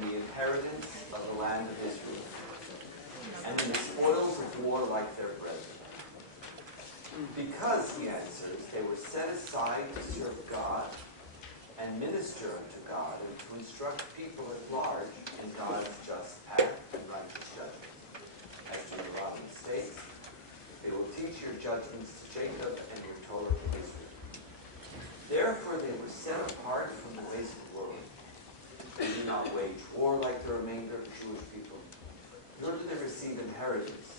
in the inheritance of the land of Israel, and in the spoils of war like their brethren. Because, he answers, they were set aside to serve God and minister unto God and to instruct people at large in God's just path and righteous judgment. As Judaism states, they will teach your judgments to Jacob and your Torah to Israel. Therefore they were set apart from the ways of the world. They do not wage war like the remainder of the Jewish people, nor do they receive inheritance,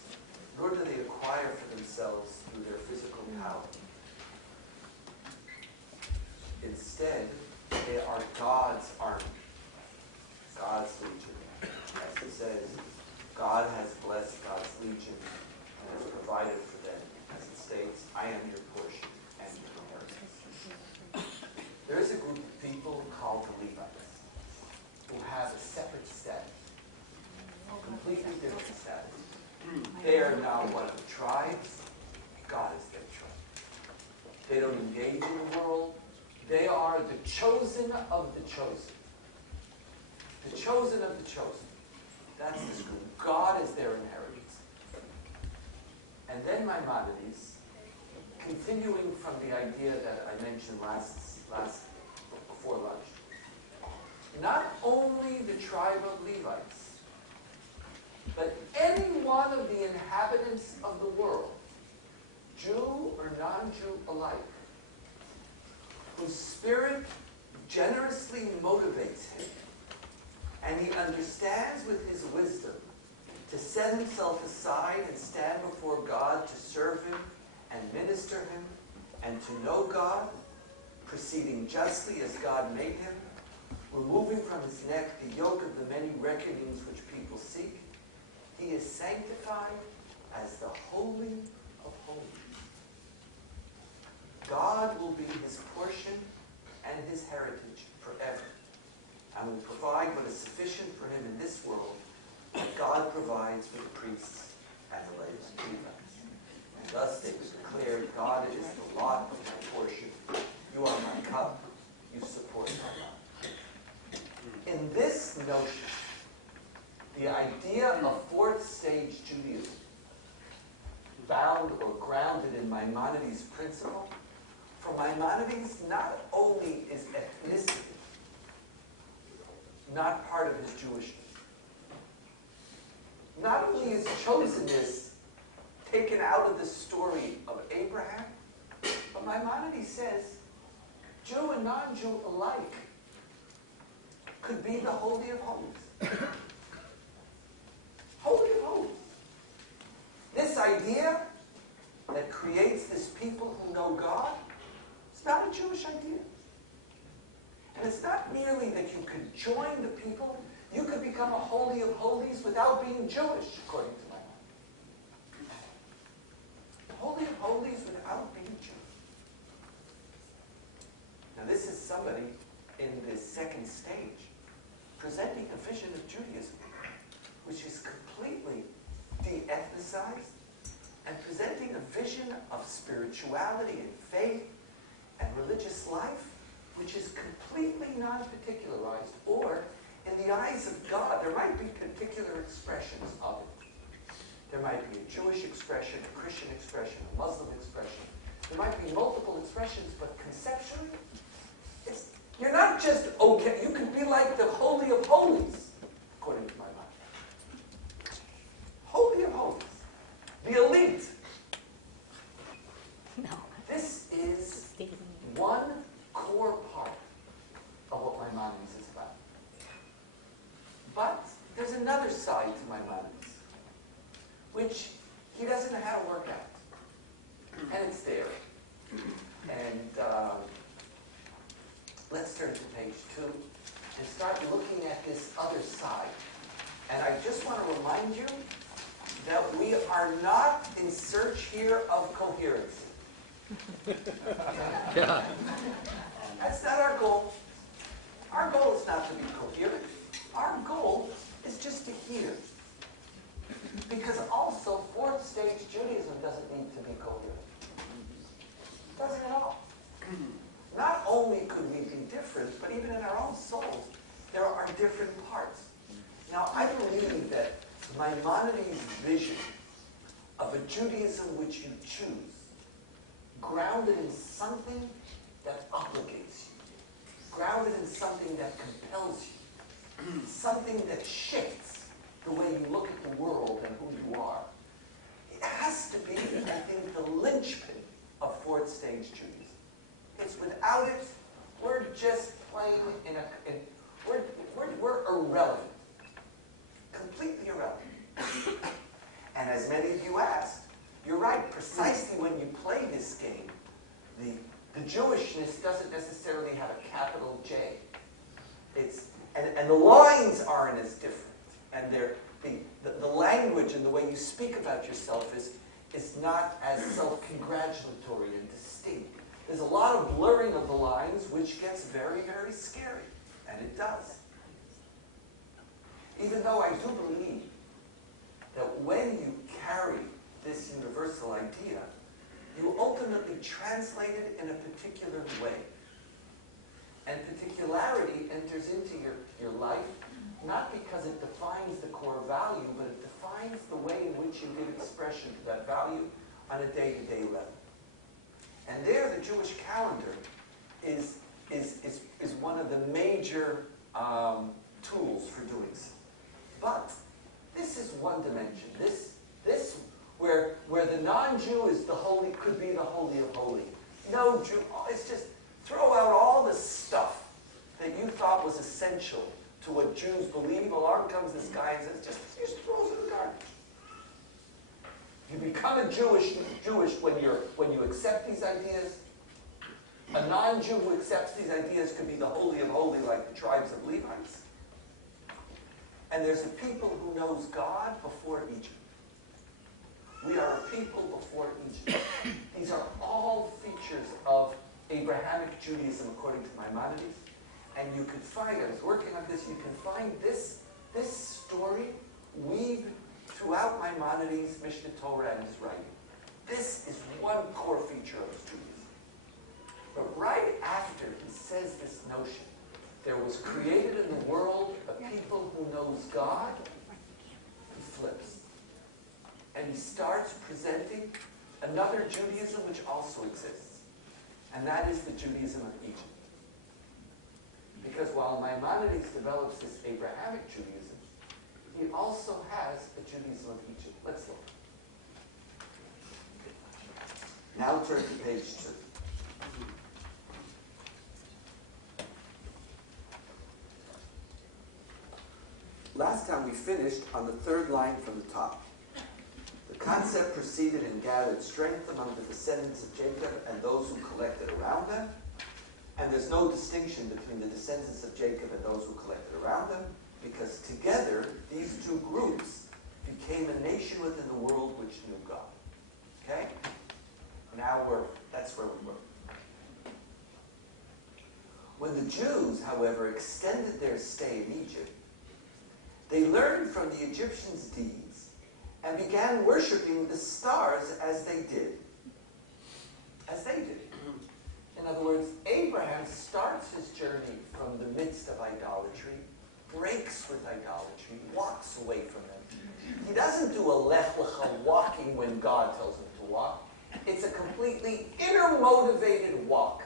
nor do they acquire for themselves through their physical power. Instead, they are God's army, God's legion. As it says, God has blessed God's legion and has provided for them. As it states, I am your portion and your inheritance. There is a group of people called the Levites who have a separate status, a completely different status. They are now one of the tribes. God is their tribe. They don't engage in the world. They are the chosen of the chosen. The chosen of the chosen. That's this group. God is their inheritance. And then Maimonides, continuing from the idea that I mentioned before lunch, not only the tribe of Levites, but any one of the inhabitants of the world, Jew or non-Jew alike, whose spirit generously motivates him, and he understands with his wisdom to set himself aside and stand before God to serve him and minister him and to know God, proceeding justly as God made him, removing from his neck the yoke of the many reckonings which people seek. He is sanctified as the Holy of Holies. God will be his portion and his heritage forever, and will provide what is sufficient for him in this world, that God provides for the priests and the Levites. And thus they declared, God is the lot of my portion. You are my cup. You support my life. In this notion, the idea of fourth stage Judaism, bound or grounded in Maimonides' principle, for Maimonides, not only is ethnicity not part of his Jewishness, not only is chosenness taken out of the story of Abraham, but Maimonides says Jew and non-Jew alike could be the Holy of Holies. Holy of Holies. This idea that creates this people who know God, it's not a Jewish idea. And it's not merely that you could join the people, you could become a Holy of Holies without being Jewish, according to my mind. Holy of Holies without being Jewish. Now this is somebody in this second stage presenting a vision of Judaism, which is completely de-ethnicized, and presenting a vision of spirituality and faith and religious life, which is completely non-particularized, or in the eyes of God, there might be particular expressions of it. There might be a Jewish expression, a Christian expression, a Muslim expression. There might be multiple expressions, but conceptually, you're not just okay. You could be like the Holy of Holies, according to my mind. Holy of Holies. The elite. No. This is one core part of what Maimonides is about. But there's another side to Maimonides, which he doesn't know how to work out. And it's there. And let's turn to page 2 and start looking at this other side. And I just want to remind you that we are not in search here of coherence. Yeah. That's not our goal. Our goal is not to be coherent. Our goal is just to hear. Because also, fourth stage Judaism doesn't need to be coherent. It doesn't at all. Not only could we be different, but even in our own souls, there are different parts. Now, I believe that Maimonides' vision of a Judaism which you choose, grounded in something that obligates you, grounded in something that compels you, something that shifts the way you look at the world and who you are. It has to be, I think, the linchpin of fourth stage Judaism. Because without it, we're just playing we're irrelevant. Completely irrelevant. And as many of you asked, you're right, precisely when you play this game, the Jewishness doesn't necessarily have a capital J. And the lines aren't as different. And the language and the way you speak about yourself is not as self-congratulatory and distinct. There's a lot of blurring of the lines, which gets very, very scary. And it does. Even though I do believe that when you carry this universal idea, you ultimately translate it in a particular way. And particularity enters into your life, not because it defines the core value, but it defines the way in which you give expression to that value on a day-to-day level. And there, the Jewish calendar is one of the major tools for doing so. But this is one dimension. This where the non-Jew is the holy, could be the holy of holy. No Jew, it's just throw out all the stuff that you thought was essential to what Jews believe. Along comes this guy and says, just throw it in the garbage. You become a Jewish when you accept these ideas. A non-Jew who accepts these ideas could be the holy of holy, like the tribes of Levites. And there's a people who knows God before Egypt. We are a people before Egypt. These are all features of Abrahamic Judaism according to Maimonides. And you can find, I was working on this, you can find this story weaved throughout Maimonides' Mishnah Torah and his writing. This is one core feature of his Judaism. But right after he says this notion, there was created in the world a people who knows God, he flips. And he starts presenting another Judaism which also exists. And that is the Judaism of Egypt. Because while Maimonides develops this Abrahamic Judaism, he also has a Judaism of Egypt. Let's look. Now turn to page 2. Last time we finished on the third line from the top. The concept proceeded and gathered strength among the descendants of Jacob and those who collected around them. And there's no distinction between the descendants of Jacob and those who collected around them, because together these two groups became a nation within the world which knew God. Okay? Now that's where we were. When the Jews, however, extended their stay in Egypt, they learned from the Egyptians' deeds and began worshiping the stars as they did. As they did. In other words, Abraham starts his journey from the midst of idolatry, breaks with idolatry, walks away from them. He doesn't do a lech lecha, walking when God tells him to walk. It's a completely inner-motivated walk.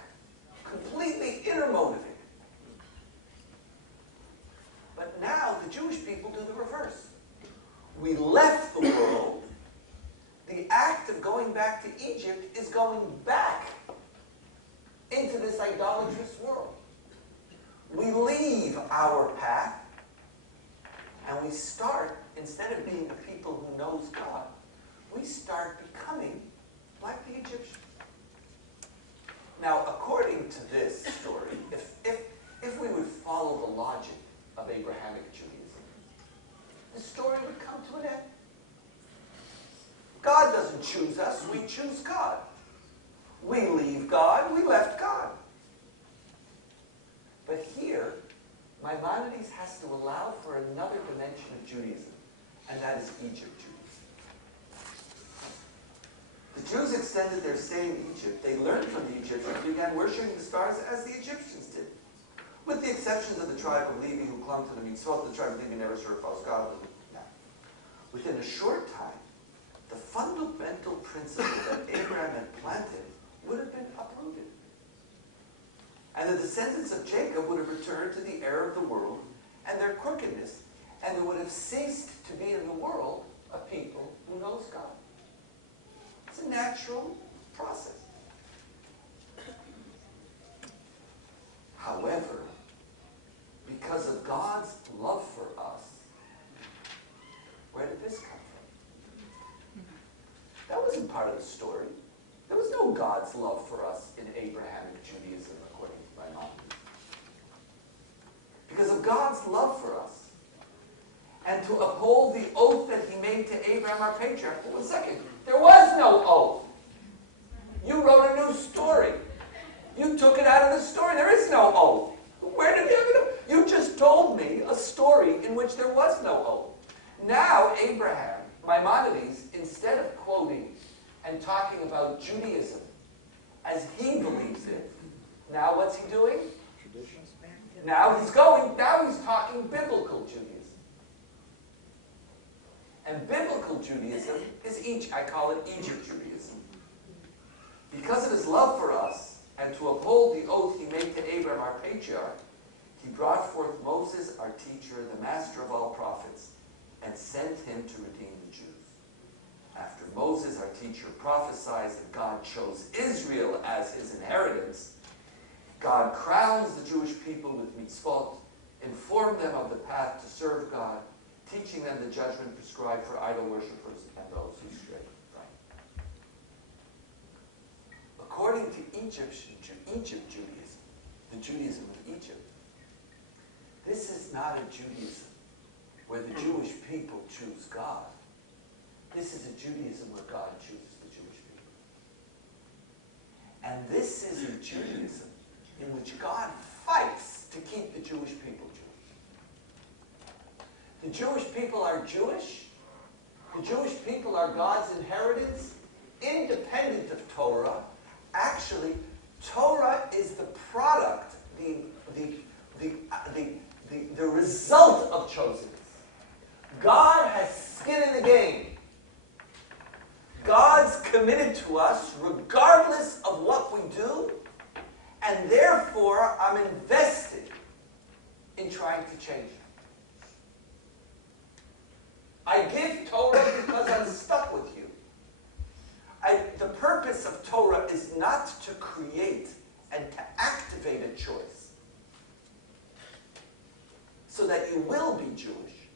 Completely inner-motivated. But now the Jewish people do the reverse. We left the world. The act of going back to Egypt is going back into this idolatrous world. We leave our path and we start, instead of being a people who knows God, we start becoming like the Egyptians. Now, according to this story, if we would follow the logic of Abrahamic Judaism, the story would come to an end. God doesn't choose us, we choose God. We leave God, we left God. But here, Maimonides has to allow for another dimension of Judaism, and that is Egypt Judaism. The Jews extended their stay in Egypt. They learned from the Egyptians and began worshiping the stars as the Egyptians did. With the exceptions of the tribe of Levi who clung to the mitzvot, the tribe of Levi never served false gods. Within a short time, the fundamental principle that Abraham had planted would have been uprooted. And the descendants of Jacob would have returned to the error of the world and their crookedness, and there would have ceased to be in the world a people who knows God. It's a natural process. However, because of God's love for us, where did this come from? That wasn't part of the story. There was no God's love for us in Abrahamic Judaism, according to Maimonides. Because of God's love for us, and to uphold the oath that he made to Abraham, our patriarch. Hold on a second. There was no oath. You wrote a new story. You took it out of the story. There is no oath. Where did you have it? You just told me a story in which there was no oath. Now, Abraham, Maimonides, instead of quoting and talking about Judaism as he believes it, now what's he doing? Now he's talking biblical Judaism. And biblical Judaism is I call it Egypt Judaism. Because of his love for us, and to uphold the oath he made to Abraham, our patriarch, he brought forth Moses, our teacher, the master of all prophets, and sent him to redeem the Jews. After Moses, our teacher, prophesied that God chose Israel as his inheritance, God crowns the Jewish people with mitzvot, informed them of the path to serve God, teaching them the judgment prescribed for idol worshippers and those who stray right. According to Egypt Judaism, the Judaism of Egypt, this is not a Judaism where the Jewish people choose God. This is a Judaism where God chooses the Jewish people. And this is a Judaism in which God fights to keep the Jewish people Jewish. The Jewish people are Jewish. The Jewish people are God's inheritance, independent of Torah. Actually, Torah is the product, the result of chosenness. God has skin in the game. God's committed to us regardless of what we do, and therefore I'm invested in trying to change it. I give Torah because I'm stuck with you. The purpose of Torah is not to create and to activate a choice so that you will be Jewish.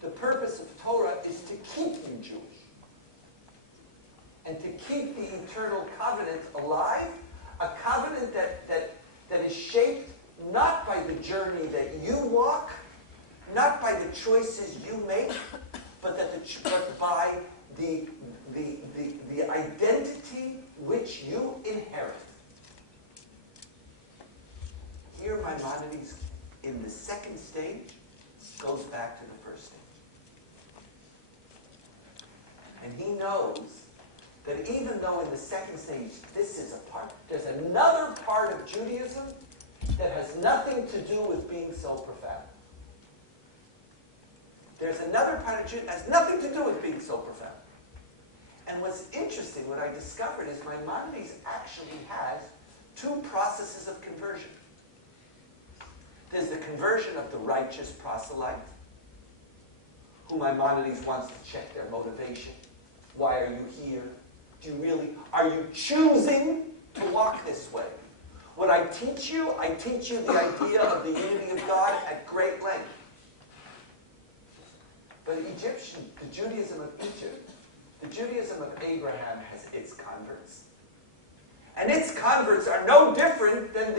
The purpose of Torah is to keep you Jewish and to keep the eternal covenant alive, a covenant that is shaped not by the journey that you walk, not by the choices you make, but by the identity which you inherit. Here Maimonides, in the second stage, goes back to the first stage. And he knows that even though in the second stage this is a part, there's another part of Judaism that has nothing to do with being so profound. There's another part of Judaism that has nothing to do with being so profound. And what's interesting, what I discovered, is Maimonides actually has two processes of conversion. There's the conversion of the righteous proselyte, who Maimonides wants to check their motivation. Why are you here? Are you choosing to walk this way? What I teach you the idea of the unity of God at great length. But the Judaism of Egypt, the Judaism of Abraham has its converts. And its converts are no different than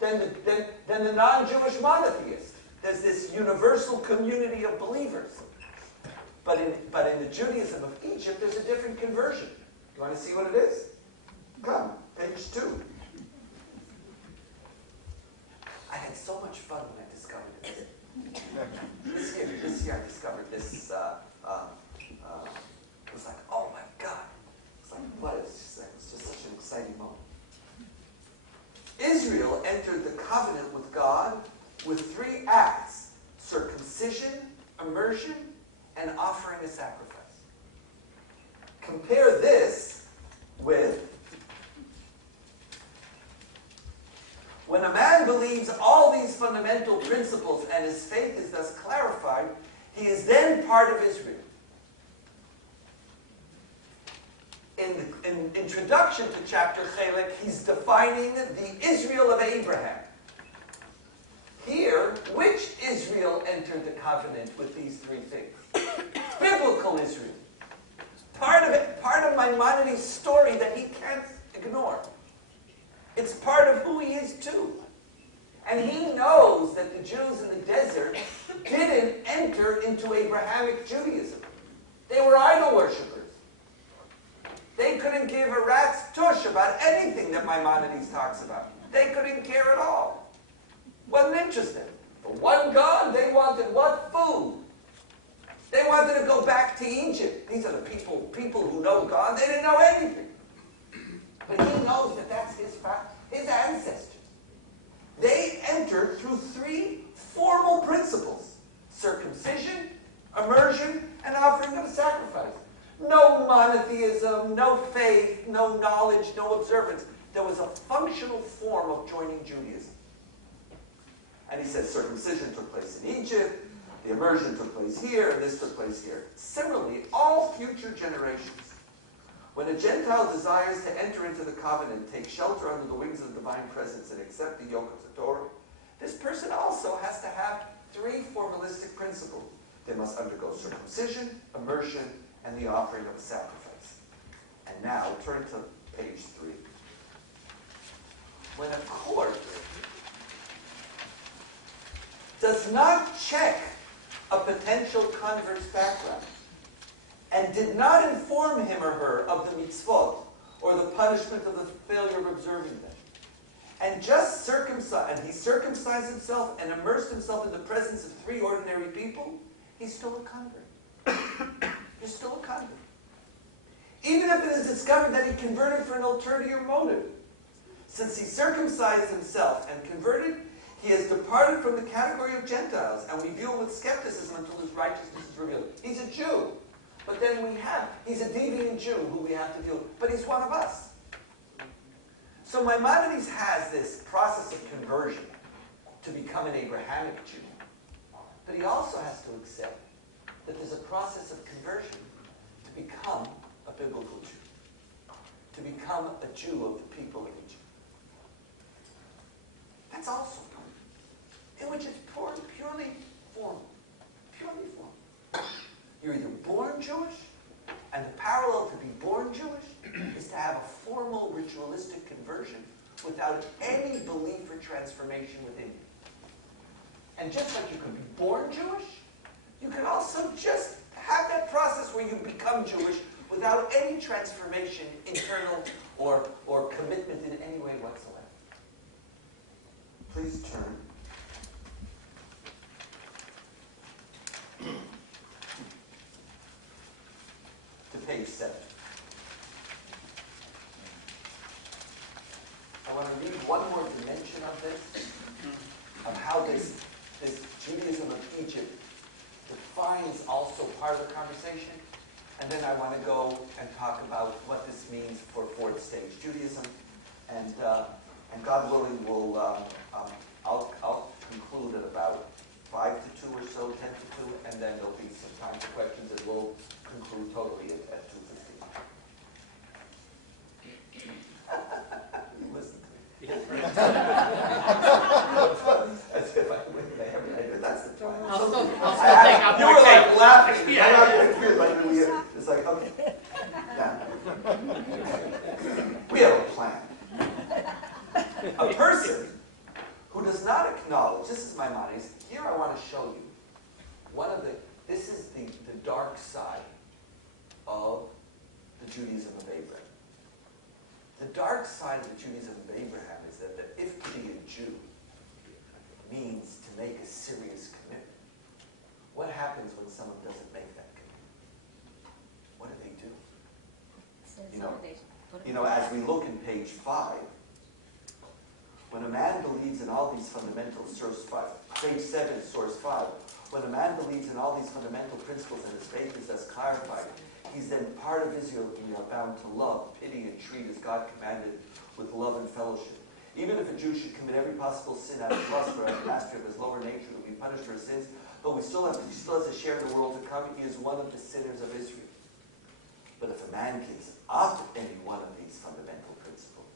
the non-Jewish monotheist. There's this universal community of believers. But in the Judaism of Egypt, there's a different conversion. You want to see what it is? Come, page 2. I had so much fun when I discovered this. This year I discovered this. It was like, oh my God. It's like, what is this? It was just such an exciting moment. Israel entered the covenant with God with 3 acts: circumcision, immersion, and offering a sacrifice. Compare this with when a man believes all these fundamental principles and his faith is thus clarified, he is then part of Israel. In the introduction to chapter Chelek, he's defining the Israel of Abraham. Here, which Israel entered the covenant with these 3 things? Biblical Israel. Part of Maimonides' story that he can't ignore. It's part of who he is too. And he knows that the Jews in the desert didn't enter into Abrahamic Judaism. They were idol worshippers. They couldn't give a rat's tush about anything that Maimonides talks about. They couldn't care at all. Wasn't interested. The one God, they wanted what? Food. They wanted to go back to Egypt. These are the people who know God. They didn't know anything. But he knows that that's his ancestors. They entered through 3 formal principles: circumcision, immersion, and offering of a sacrifice. No monotheism, no faith, no knowledge, no observance. There was a functional form of joining Judaism. And he says circumcision took place in Egypt, the immersion took place here, and this took place here. Similarly, all future generations, when a Gentile desires to enter into the covenant, take shelter under the wings of the divine presence, and accept the yoke of the Torah, this person also has to have 3 formalistic principles. They must undergo circumcision, immersion, and the offering of a sacrifice. And now, turn to page 3. When a court does not check a potential convert's background and did not inform him or her of the mitzvot or the punishment of the failure of observing them, and just he circumcised himself and immersed himself in the presence of 3 ordinary people, he's still a convert. He's still a convert. Even if it is discovered that he converted for an ulterior motive. Since he circumcised himself and converted, he has departed from the category of Gentiles, and we deal with skepticism until his righteousness is revealed. He's a Jew. But then he's a deviant Jew who we have to deal with. But he's one of us. So Maimonides has this process of conversion to become an Abrahamic Jew. But he also has to accept that there's a process of conversion to become a biblical Jew. To become a Jew of the people of Egypt. That's also part, in which it's purely formal. Purely formal. You're either born Jewish, and the parallel to be born Jewish is to have a formal ritualistic conversion without any belief or transformation within you. And just like you can be born Jewish, you can also just have that process where you become Jewish without any transformation, internal or commitment in any way whatsoever. Please turn to page 7. I want to read one more dimension of this, of how this Judaism of Egypt defines also part of the conversation, and then I want to go and talk about what this means for 4th stage Judaism, and God willing, I'll conclude at about 5 to 2 or so, 10 to 2, and then there'll be some time for questions, and we'll conclude totally at 2:15. You listen to me. As if I wouldn't have it. That's the point. I'll still take up you more were like tape. laughing. Yeah. I'm not confused. Like, it's like, okay. Now, we have a plan. A person who does not acknowledge, this is Maimonides, here I want to show you this is the dark side of the Judaism of Abraham. The dark side of the Judaism of Abraham is that if to be a Jew means to make a serious commitment, what happens when someone doesn't make that commitment? What do they do? As we look in page 5, when a man believes in all these fundamentals, serves 5, Page 7, source 5. When a man believes in all these fundamental principles and his faith is thus clarified, he's then part of Israel whom we are bound to love, pity, and treat as God commanded with love and fellowship. Even if a Jew should commit every possible sin out of lust or out of mastery of his lower nature to be punished for his sins, but he still has a share in the world to come, he is one of the sinners of Israel. But if a man gives up any one of these fundamental principles,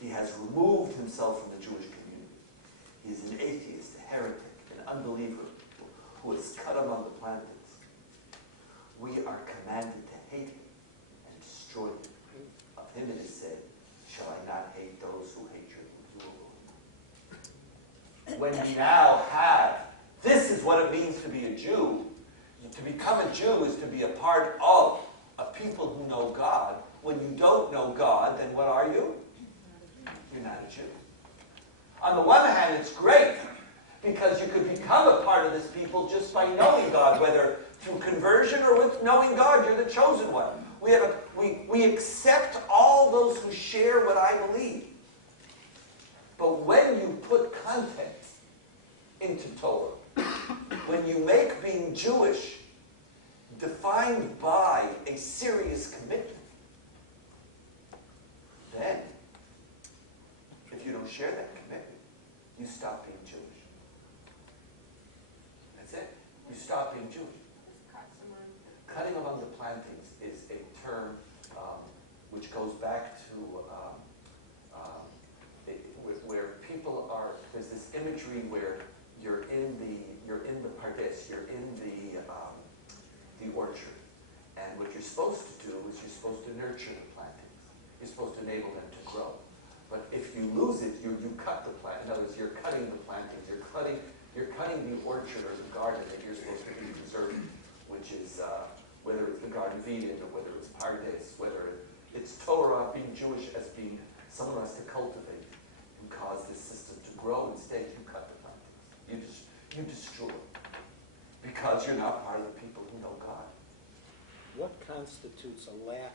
he has removed himself from the Jewish community. He is an atheist, a heretic, an unbeliever who is cut among the plantains. We are commanded to hate him and destroy him. Of him it is said, shall I not hate those who hate you? When we now have, this is what it means to be a Jew. To become a Jew is to be a part of a people who know God. When you don't know God, then what are you? You're not a Jew. On the one hand, it's great, because you could become a part of this people just by knowing God, whether through conversion or with knowing God, you're the chosen one. We accept all those who share what I believe. But when you put content into Torah, when you make being Jewish defined by a serious commitment, then, if you don't share that commitment, you stop being Jewish. That's it. You stop being Jewish. Cutting among the plantings is a term which goes back to where people are. There's this imagery where you're in the pardes, you're in the orchard, and what you're supposed to do is you're supposed to nurture the plantings. You're supposed to enable them to grow. But if you lose it, you cut the plant. In other words, you're cutting the plantings. You're cutting the orchard or the garden that you're supposed to be preserving, which is whether it's the Garden of Eden or whether it's Pardes, whether it's Torah, being Jewish as being someone who has to cultivate and cause this system to grow. Instead, you cut the plantings. You destroy it because you're not part of the people who know God. What constitutes a lack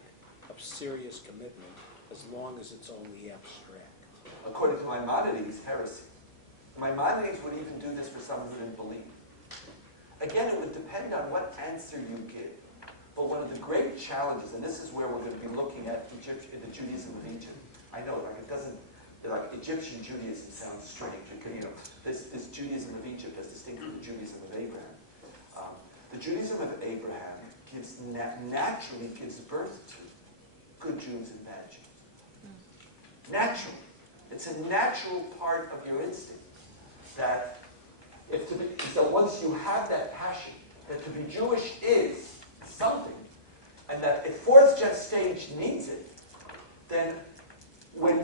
of serious commitment as long as it's only abstract? According to Maimonides, heresy. Maimonides would even do this for someone who didn't believe. Again, it would depend on what answer you give. But one of the great challenges, and this is where we're going to be looking at the Judaism of Egypt. I know, Egyptian Judaism sounds strange. This Judaism of Egypt as distinct from the Judaism of Abraham. The Judaism of Abraham naturally gives birth to good Jews and bad Jews. Naturally. It's a natural part of your instinct that so once you have that passion, that to be Jewish is something, and that a fourth stage needs it, then when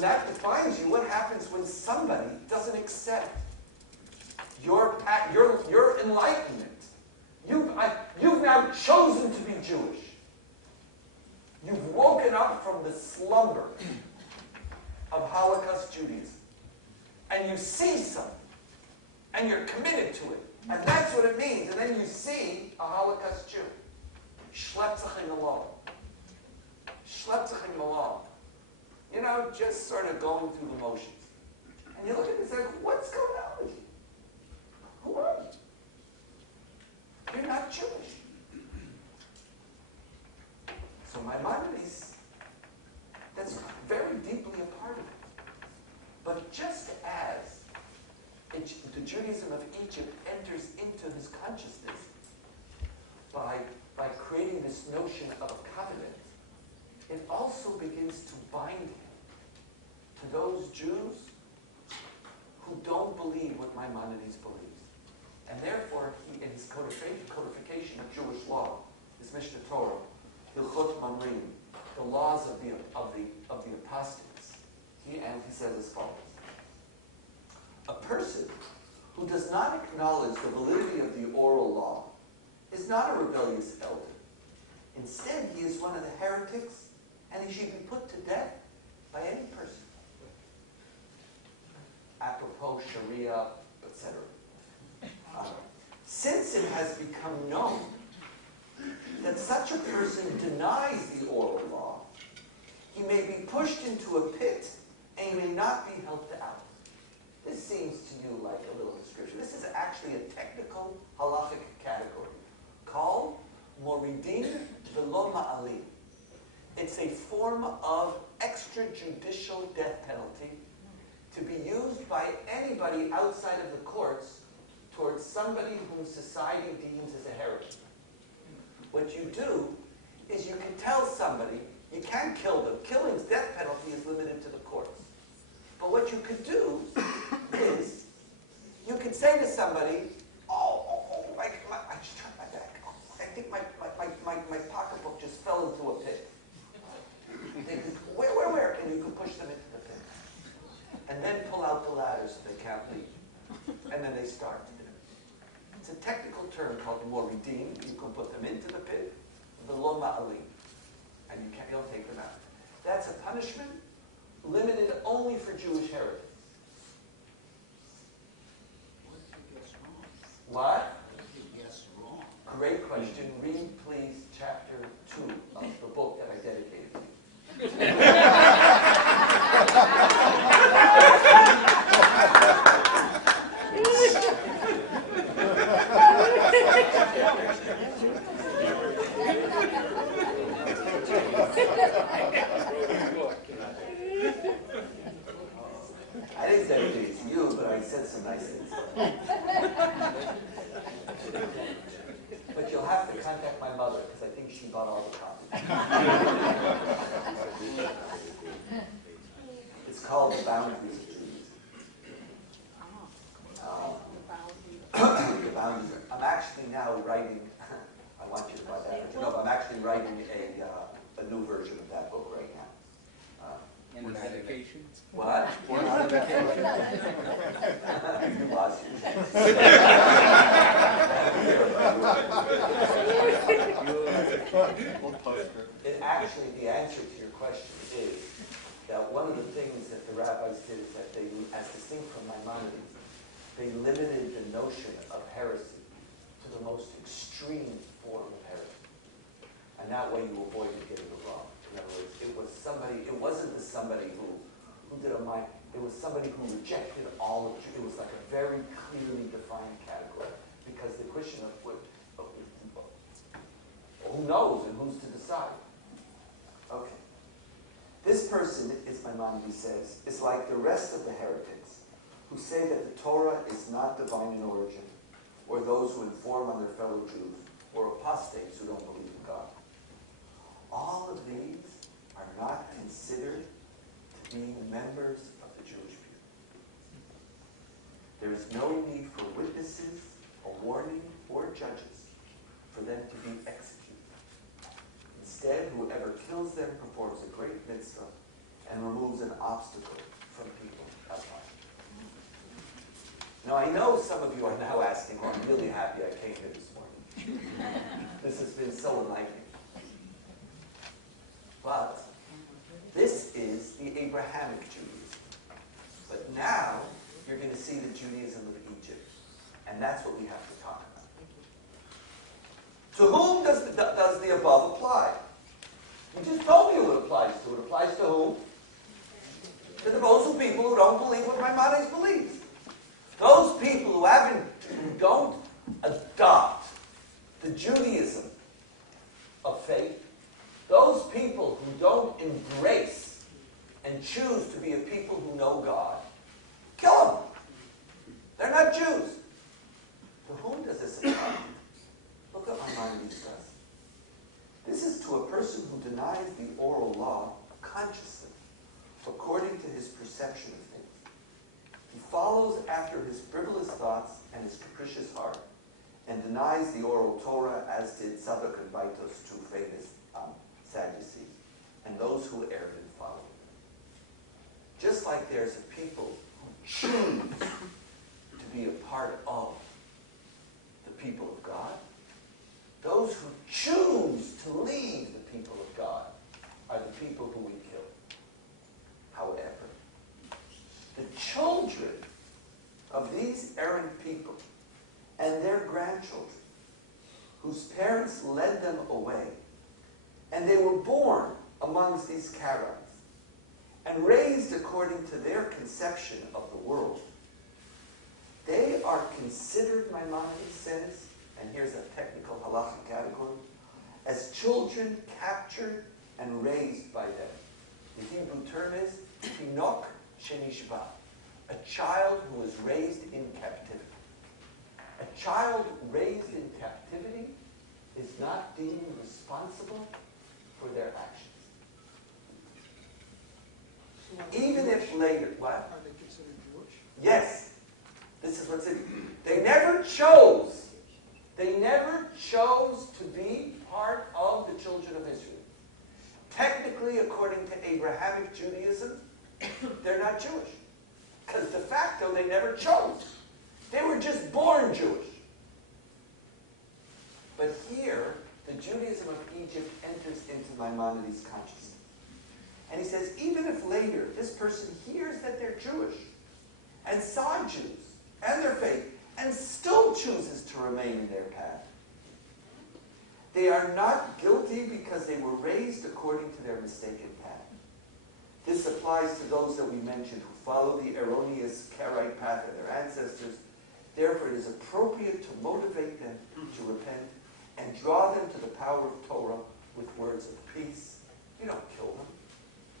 that defines you, what happens when somebody doesn't accept your enlightenment? You've now chosen to be Jewish. You've woken up from the slumber of Holocaust Judaism, and you see something, and you're committed to it, and that's what it means. And then you see a Holocaust Jew. Schleppzaching along. Schleppzaching along. Just sort of going through the motions. And you look at it and say, what's going on with you? Who are you? You're not Jewish. So Maimonides, that's very deeply a part of it. But just as the Judaism of Egypt enters into his consciousness by creating this notion of a covenant, it also begins to bind him to those Jews who don't believe what Maimonides believes. And therefore, he, in his codification of Jewish law, his Mishnah Torah, Hilchot Mamrim, the laws of the apostates, he says as follows: a person who does not acknowledge the validity of the oral law is not a rebellious elder. Instead, he is one of the heretics, and he should be put to death by any person. Apropos Sharia, etc. Since it has become known that such a person denies the oral law, he may be pushed into a pit and he may not be helped out. This seems to you like a little description. This is actually a technical halachic category called Moridim V'lo Ma'alim. It's a form of extrajudicial death penalty to be used by anybody outside of the courts towards somebody whom society deems as a heretic. What you do is you can tell somebody, you can't kill them. Killing's death penalty is limited to the courts. But what you could do is, you could say to somebody, I just turned my back. I think my pocketbook just fell into a pit. They could, where? And you could push them into the pit. And then pull out the ladder so they can't leave. And then they start. It's a technical term called moridim. You can put them into the pit, v'lo ma'alim, and you don't take them out. That's a punishment limited only for Jewish heretics. What? Great question. Read, please, chapter 2 of the book that I dedicated to you. I didn't dedicate it to you, but I said some nice things. But you'll have to contact my mother, because I think she bought all the copies. It's called The Boundaries of Judaism. The Boundaries. I'm actually now writing, I want you to buy that, but you know, I'm actually writing a new version of that book right now. In medication? What? Or on vacation? You lost It actually, the answer to your question is that one of the things that the rabbis did is that they, as distinct from Maimonides, they limited the notion of heresy to the most extreme form of heresy. And that way you avoided getting it wrong. In other words, it wasn't somebody who did a mind, it was somebody who rejected all of Judaism. It was like a very clearly defined category. Because the question of who knows and who's to decide? Okay. This person, as Maimonides says, is like the rest of the heretics who say that the Torah is not divine in origin, or those who inform on their fellow Jews, or apostates who don't believe in God. All of these are not considered to be members of the Jewish people. There is no need for witnesses, a warning, or judges for them to be executed. Instead, whoever kills them performs a great mitzvah and removes an obstacle from people at large. Now, I know some of you are now asking, well, I'm really happy I came here this morning. This has been so enlightening. But this is the Abrahamic Judaism. But now, you're going to see the Judaism of Egypt. And that's what we have to talk about. To whom does the above apply? You just told me who it applies to. It applies to whom? To those people who don't believe what Maimonides believes. Those people who don't adopt the Judaism of faith. Those people who don't embrace and choose to be a people who know God. Kill them. They're not Jews. To whom does this apply? Look what Maimonides says. This is to a person who denies the oral law consciously, according to his perception of things. He follows after his frivolous thoughts and his capricious heart, and denies the oral Torah, as did Zadok and Baitos, two famous Sadducees, and those who erred and followed them. Just like there's a people who choose to be a part of the people of God, those who choose to lead the people of God are the people who we kill. However, the children of these errant people and their grandchildren, whose parents led them away, and they were born amongst these Karaites, and raised according to their conception of the world, considered, Maimonides says, and here's a technical halachic category, as children captured and raised by them. The Hebrew term is tinok shenishba, a child who was raised in captivity. A child raised in captivity is not deemed responsible for their actions. Even if later, what? Are they considered Jewish? Yes. This is what's in. They never chose to be part of the children of Israel. Technically, according to Abrahamic Judaism, they're not Jewish. Because de facto, they never chose. They were just born Jewish. But here, the Judaism of Egypt enters into Maimonides' consciousness. And he says, even if later this person hears that they're Jewish, and saw Jews, and their faith, and still chooses to remain in their path, they are not guilty because they were raised according to their mistaken path. This applies to those that we mentioned who follow the erroneous Karaite path of their ancestors. Therefore, it is appropriate to motivate them to repent and draw them to the power of Torah with words of peace. You don't kill them.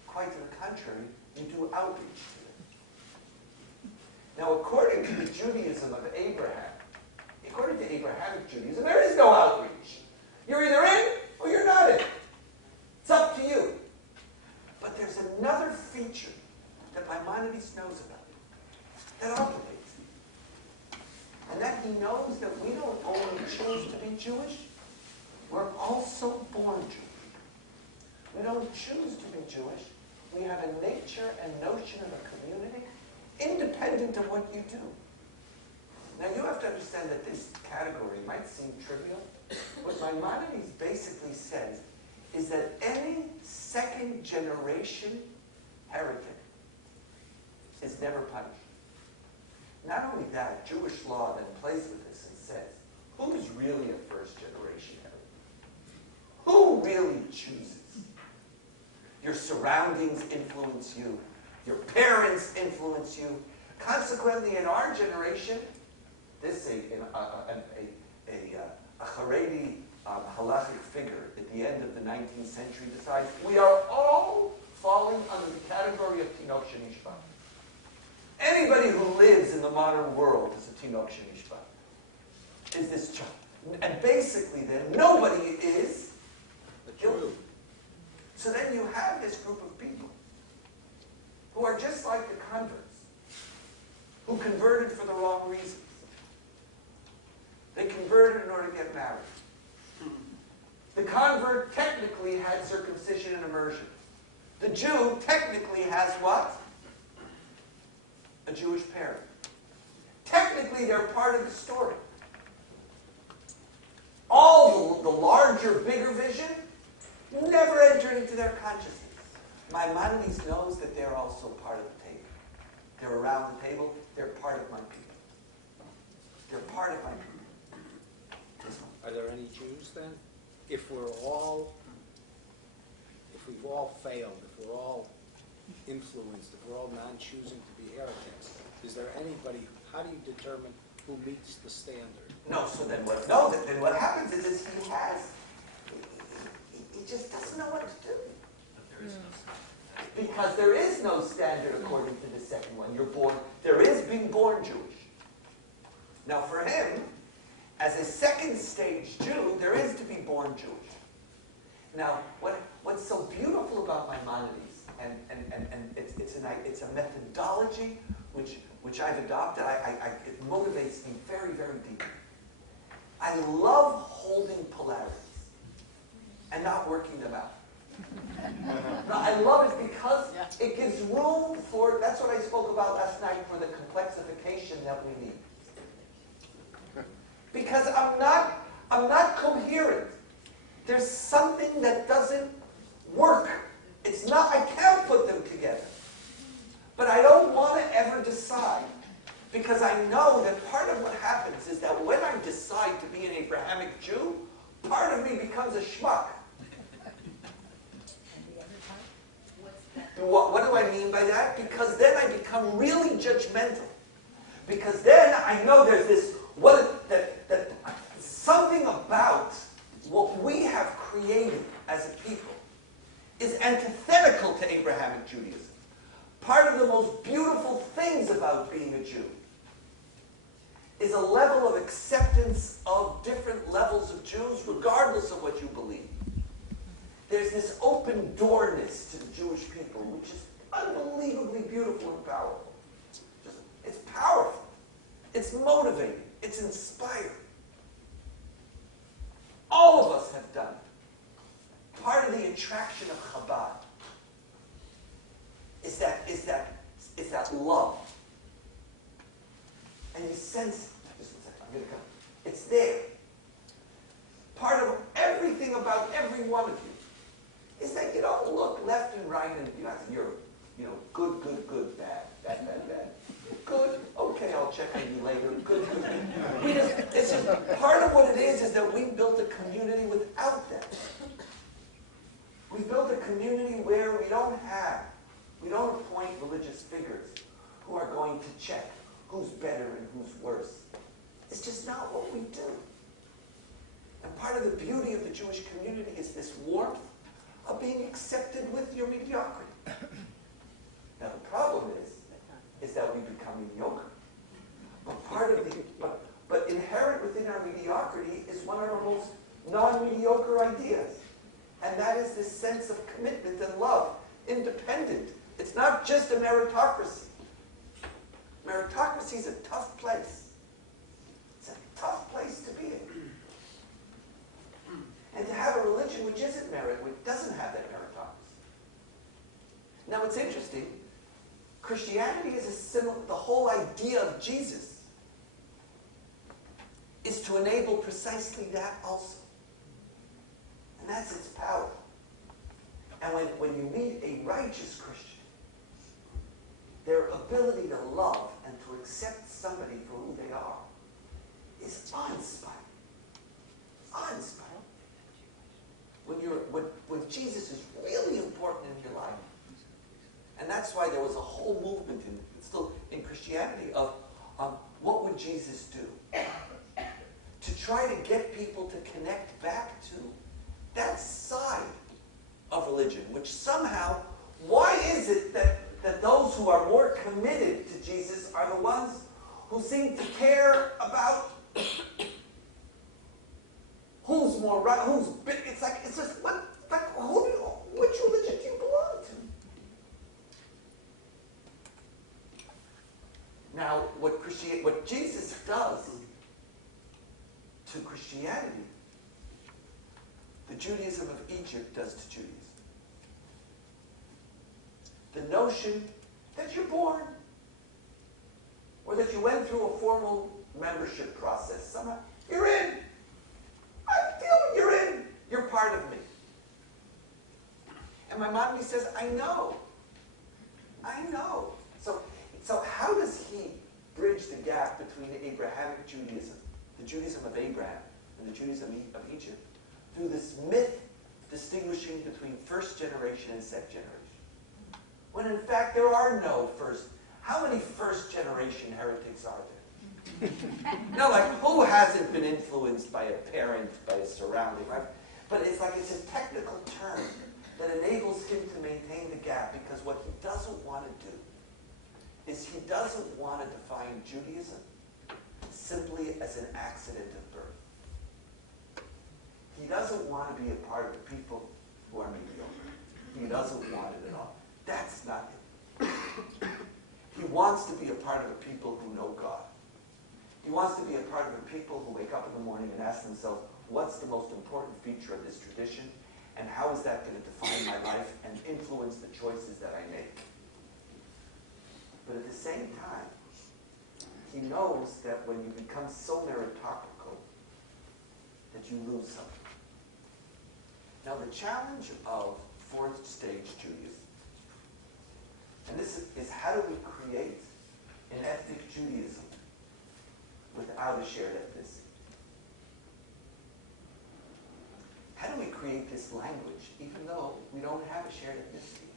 Quite to the contrary, you do outreach to them. Now, according to the Judaism of Abraham, according to Abrahamic Judaism, there is no outreach. You're either in or you're not in. It's up to you. But there's another feature that Maimonides knows about that obligates him. And that he knows that we don't only choose to be Jewish, we're also born Jewish. We don't choose to be Jewish. We have a nature and notion of a community independent of what you do. Now you have to understand that this category might seem trivial. What Maimonides basically says is that any second generation heretic is never punished. Not only that, Jewish law then plays with this and says, who's really a first generation heretic? Who really chooses? Your surroundings influence you. Your parents influence you. Consequently, in our generation, this a Haredi halachic figure at the end of the 19th century decides we are all falling under the category of tinok shenishba. Anybody who lives in the modern world is a tinok shenishba. Is this child? And basically, then nobody is guilty. So then you have this group of people who are just like the converts, who converted for the wrong reasons. They converted in order to get married. The convert technically had circumcision and immersion. The Jew technically has what? A Jewish parent. Technically, they're part of the story. All the larger, bigger vision never entered into their consciousness. Maimonides knows that they're also part of the table. They're around the table. They're part of my people. They're part of my people. Are there any Jews then? If we've all failed, if we're all influenced, if we're all non-choosing to be heretics, is there anybody, how do you determine who meets the standard? No, so then what, no, then what happens is he just doesn't know what to do. Because there is no standard according to the second one. You're born, there is being born Jewish. Now for him, as a second stage Jew, there is to be born Jewish. Now, what's so beautiful about Maimonides, and it's a methodology which I've adopted, it motivates me very, very deeply. I love holding polarities and not working them out. No, I love it because it gives room for, that's what I spoke about last night, for the complexification that we need. Because I'm not coherent. There's something that doesn't work. It's not, I can't put them together. But I don't want to ever decide, because I know that part of what happens is that when I decide to be an Abrahamic Jew, part of me becomes a schmuck. What do I mean by that? Because then I become really judgmental. Because then I know there's this that something about what we have created as a people is antithetical to Abrahamic Judaism. Part of the most beautiful things about being a Jew is a level of acceptance of different levels of Jews, regardless of what you believe. There's this open doorness to the Jewish people, which is unbelievably beautiful and powerful. It's powerful. It's motivating. It's inspiring. All of us have done it. Part of the attraction of Chabad is that love. And you sense it. Just 1 second, I'm going to come. It's there. Part of everything about every one of you is that you don't look left and right and you're good, bad. Good, okay, I'll check on you later. Good. It's just part of what it is that we built a community without that. We built a community where we don't appoint religious figures who are going to check who's better and who's worse. It's just not what we do. And part of the beauty of the Jewish community is this warmth of being accepted with your mediocrity. Now the problem is that we become mediocre. But inherent within our mediocrity is one of our most non-mediocre ideas. And that is this sense of commitment and love, independent. It's not just a meritocracy. Meritocracy is a tough place. It's a tough place to be in. And to have a religion which isn't which doesn't have that meritocracy. Now it's interesting. Christianity is a similar, the whole idea of Jesus is to enable precisely that also. And that's its power. And when you meet a righteous Christian, their ability to love and to accept somebody for who they are is awe-inspiring. Awe-inspiring. When Jesus is really important in your life. And that's why there was a whole movement still in Christianity of what would Jesus do? To try to get people to connect back to that side of religion, which somehow, why is it that those who are more committed to Jesus are the ones who seem to care about who's more right, who's big? It's just which religion do you belong to? Now, what Jesus does to Christianity, the Judaism of Egypt does to Judaism. The notion that you're born, or that you went through a formal membership process, somehow, you're in. I feel you're in. You're part of me. And my mommy says, I know. So how does he bridge the gap between the Abrahamic Judaism, the Judaism of Abraham, and the Judaism of Egypt, through this myth distinguishing between first generation and second generation? When in fact there are no first. How many first generation heretics are there? Who hasn't been influenced by a parent, by a surrounding, right? But it's a technical term that enables him to maintain the gap, because what he doesn't want to do is he doesn't want to define Judaism simply as an accident of birth. He doesn't want to be a part of the people who are mediocre. He doesn't want it at all. That's not it. He wants to be a part of the people who know God. He wants to be a part of the people who wake up in the morning and ask themselves, what's the most important feature of this tradition, and how is that going to define my life and influence the choices that I make? But at the same time, he knows that when you become so meritocratic, that you lose something. Now the challenge of fourth stage Judaism, and this is how do we create an ethnic Judaism without a shared ethnicity? How do we create this language even though we don't have a shared ethnicity?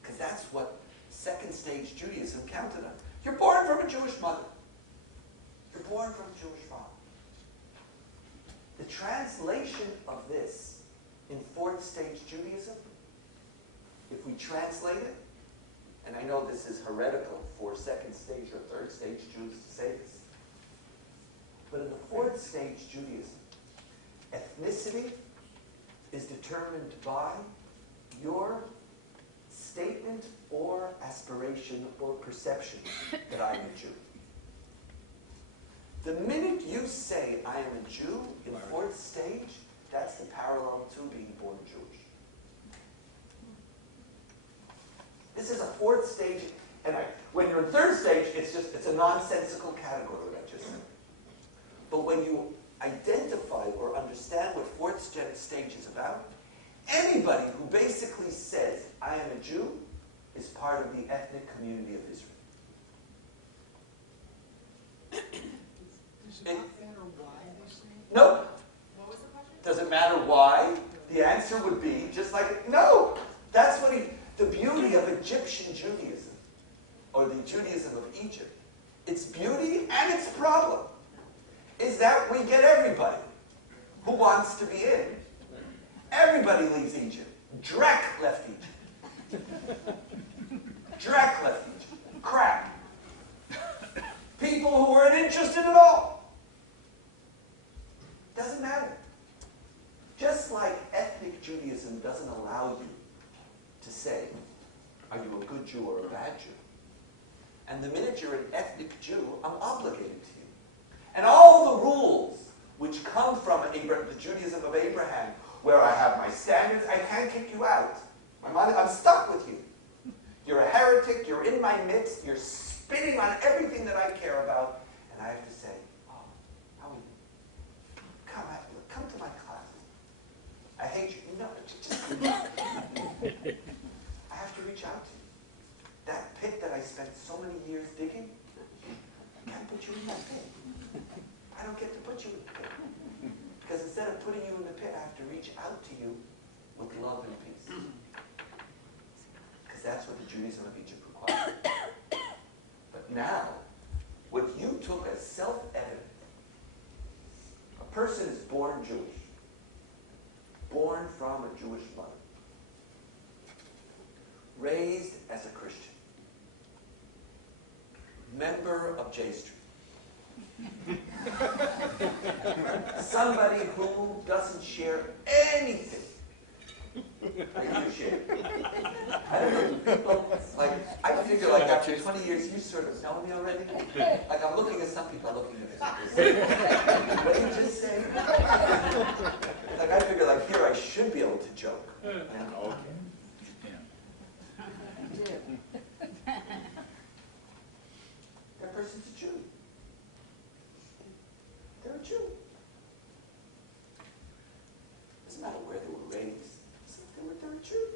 Because that's what second second stage Judaism counted on. You're born from a Jewish mother. You're born from a Jewish father. The translation of this in fourth stage Judaism, if we translate it, and I know this is heretical for second stage or third stage Jews to say this, but in the fourth stage Judaism, ethnicity is determined by your statement or aspiration or perception that I am a Jew. The minute you say I am a Jew in fourth stage, that's the parallel to being born Jewish. This is a fourth stage, and when you're in third stage, it's a nonsensical category, what I just said. But when you identify or understand what fourth stage is about, anybody who basically says, I am a Jew, is part of the ethnic community of Israel. Does it not matter why they say it? No. What was the question? Does it matter why? The answer would be just like, no. That's what the beauty of Egyptian Judaism, or the Judaism of Egypt, its beauty and its problem is that we get everybody who wants to be in. Everybody leaves Egypt. Drek left Egypt. Drek left Egypt. Crap. People who weren't interested at all. Doesn't matter. Just like ethnic Judaism doesn't allow you to say, are you a good Jew or a bad Jew? And the minute you're an ethnic Jew, I'm obligated to you. And all the rules which come from the Judaism of Abraham, where I have my standards, I can't kick you out. I'm stuck with you. You're a heretic, you're in my midst, you're spitting on everything that I care about, and I have to say, oh, how are you? Come to my class. I hate you. No, just I have to reach out to you. That pit that I spent so many years digging, I can't put you in that pit. I don't get to put you in the pit. Because instead of putting you in the pit, I have to reach out to you with love and peace. Because that's what the Judaism of Egypt required. But now, what you took as self-evident, a person is born Jewish, born from a Jewish mother, raised as a Christian, member of J Street, somebody who doesn't share anything that you share. I don't know, people, I figure after 20 years, you sort of know me already. I'm looking at some people, I'm looking at this. What did you just say? I figure here I should be able to joke. Okay. That person's a Jew. They're a Jew. Doesn't matter where they were raised. They're a Jew.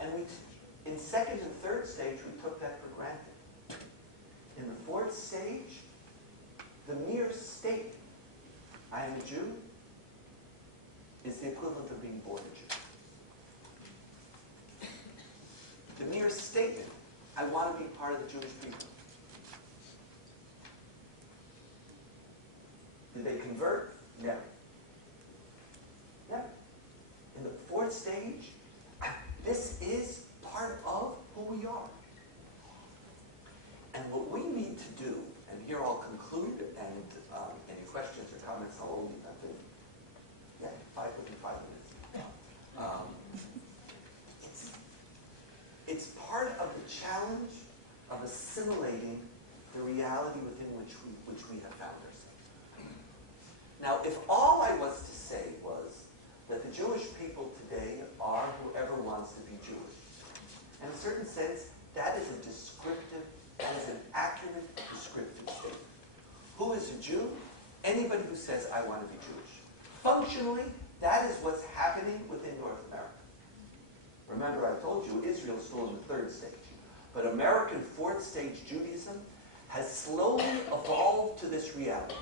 And in second and third stage, we took that for granted. In the fourth stage, the mere statement, I am a Jew, is the equivalent of being born a Jew. The mere statement, I want to be part of the Jewish people. Did they convert? Never. Never. In the fourth stage, this is part of who we are. And what we need to do, and here I'll conclude, and any questions or comments, I'll only within 5 minutes. It's part of the challenge of assimilating the reality within which we have found ourselves. Now, if all I was to say was that the Jewish people today are whoever wants to be Jewish, in a certain sense, that is a descriptive, that is an accurate descriptive statement. Who is a Jew? Anybody who says, I want to be Jewish. Functionally, that is what's happening within North America. Remember, I told you Israel's still in the third stage. But American fourth stage Judaism has slowly evolved to this reality.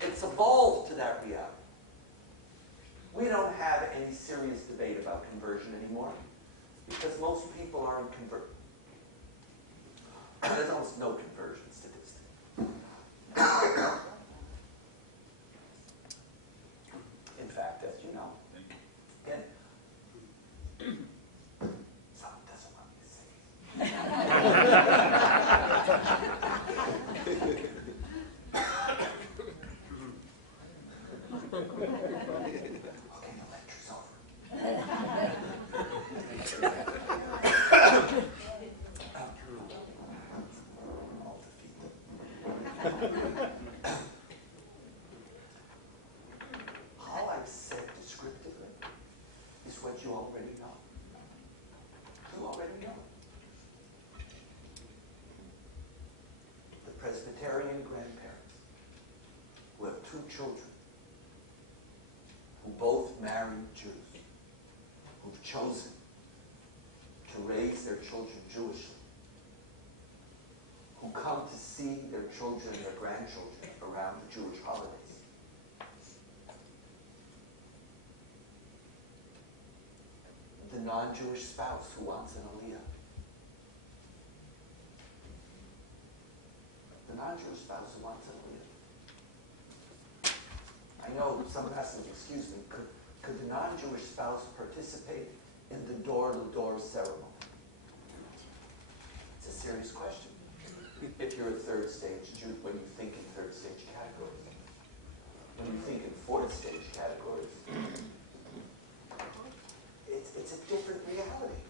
It's evolved to that reality. We don't have any serious debate about conversion anymore. Because most people aren't converted. There's almost no conversion statistic. In fact, as you know, again, someone doesn't want me to say okay, the lecture's over. All defeated. All I've said descriptively is what you already know. You already know. The Presbyterian grandparents who have 2 children, who both married Jews, who've chosen to raise their children Jewishly, who come to see their children and their grandchildren around the Jewish holidays. The non-Jewish spouse who wants an aliyah. The non-Jewish spouse who wants an aliyah. I know some asking, excuse me, could the non-Jewish spouse participate in the door-to-door ceremony? It's a serious question. If you're a third stage Jew, when you think in third stage categories. When you think in fourth stage categories, it's a different reality.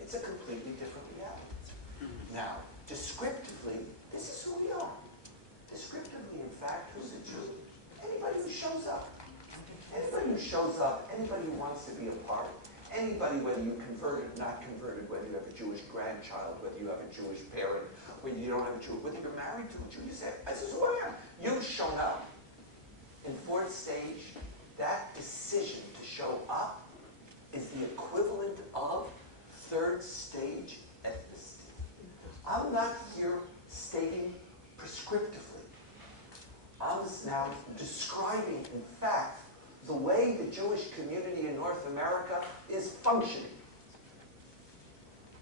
It's a completely different reality. Now, descriptively, this is who we are. Descriptively, in fact, who's a Jew? Anybody who shows up. Anybody who shows up, anybody who wants to be a part, anybody, whether you converted or not converted, whether you have a Jewish grandchild, whether you have a Jewish parent, whether you don't have a Jew, whether you're married to a Jew, you say, this is who I am. You've shown up. In fourth stage, that decision to show up is the equivalent of third stage ethnicity. I'm not here stating prescriptively. I'm now describing, in fact, the way the Jewish community in North America is functioning.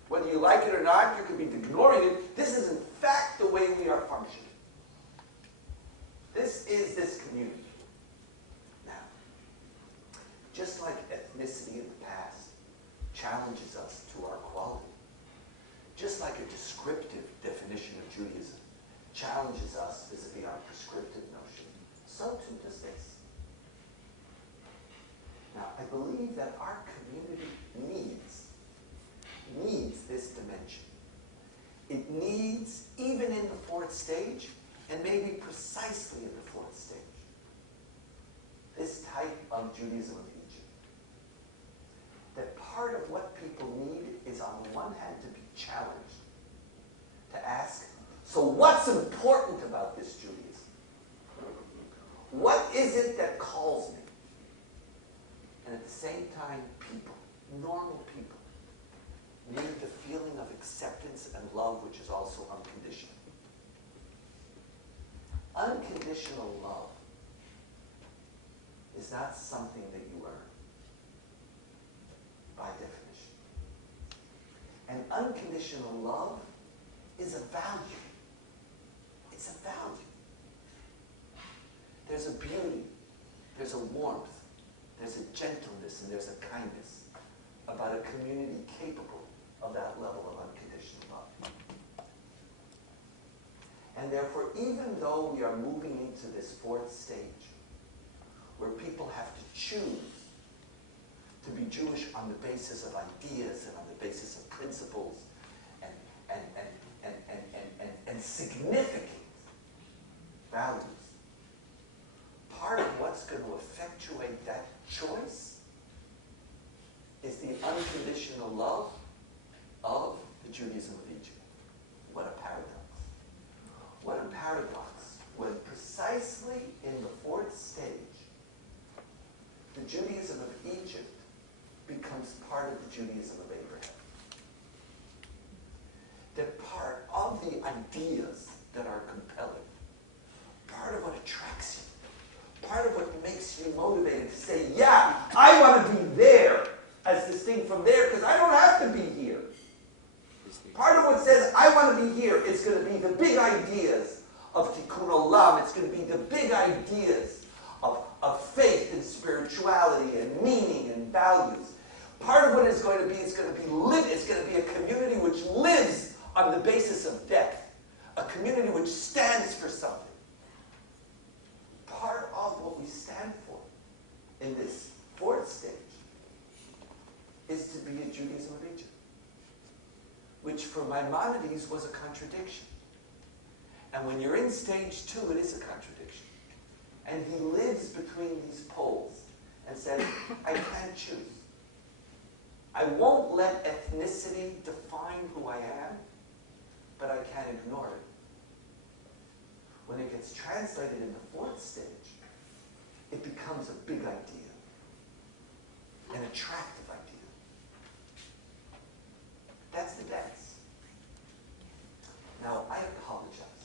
Whether you like it or not, you could be ignoring it. This is, in fact, the way we are functioning. This is this community. Now, just like ethnicity in the past challenges us to our quality, just like a descriptive definition of Judaism challenges us vis-a-vis our prescriptive notion, so too does this. Now, I believe that our community needs this dimension. It needs, even in the fourth stage, and maybe precisely in the fourth stage, this type of Judaism of Egypt. That part of what people need is, on the one hand, to be challenged, to ask, so what's important about this Judaism? What is it that calls me? And at the same time, people, normal people, need the feeling of acceptance and love, which is also unconditional. Unconditional love is not something that you earn, by definition. And unconditional love is a value. It's a value. There's a beauty, there's a warmth, there's a gentleness, and there's a kindness about a community capable of that level of unconditional love. And therefore, even though we are moving into this fourth stage, where people have to choose to be Jewish on the basis of ideas and on the basis of principles and significant values, part of what's going to effectuate that choice is the unconditional love of the Judaism of Egypt. What a paradox. What a paradox when precisely in the fourth stage, the Judaism of Egypt becomes part of the Judaism of Abraham. That part of the ideas that are compelling, part of what attracts you, part of what makes you motivated to say, yeah, I want to be there, as distinct thing from there because I don't have to be here. Part of what says I want to be here, it's going to be the big ideas of Tikkun Olam. It's going to be the big ideas of faith and spirituality and meaning and values. Part of what it's going to be, it's going to be a community which lives on the basis of depth. A community which stands for something. Part of what we stand for in this fourth stage is to be a Judaism of Egypt, which for Maimonides was a contradiction. And when you're in stage 2, it is a contradiction. And he lives between these poles and says, I can't choose. I won't let ethnicity define who I am, but I can't ignore it. When it gets translated in the fourth stage, it becomes a big idea, an attractive idea. That's the dance. Now, I apologize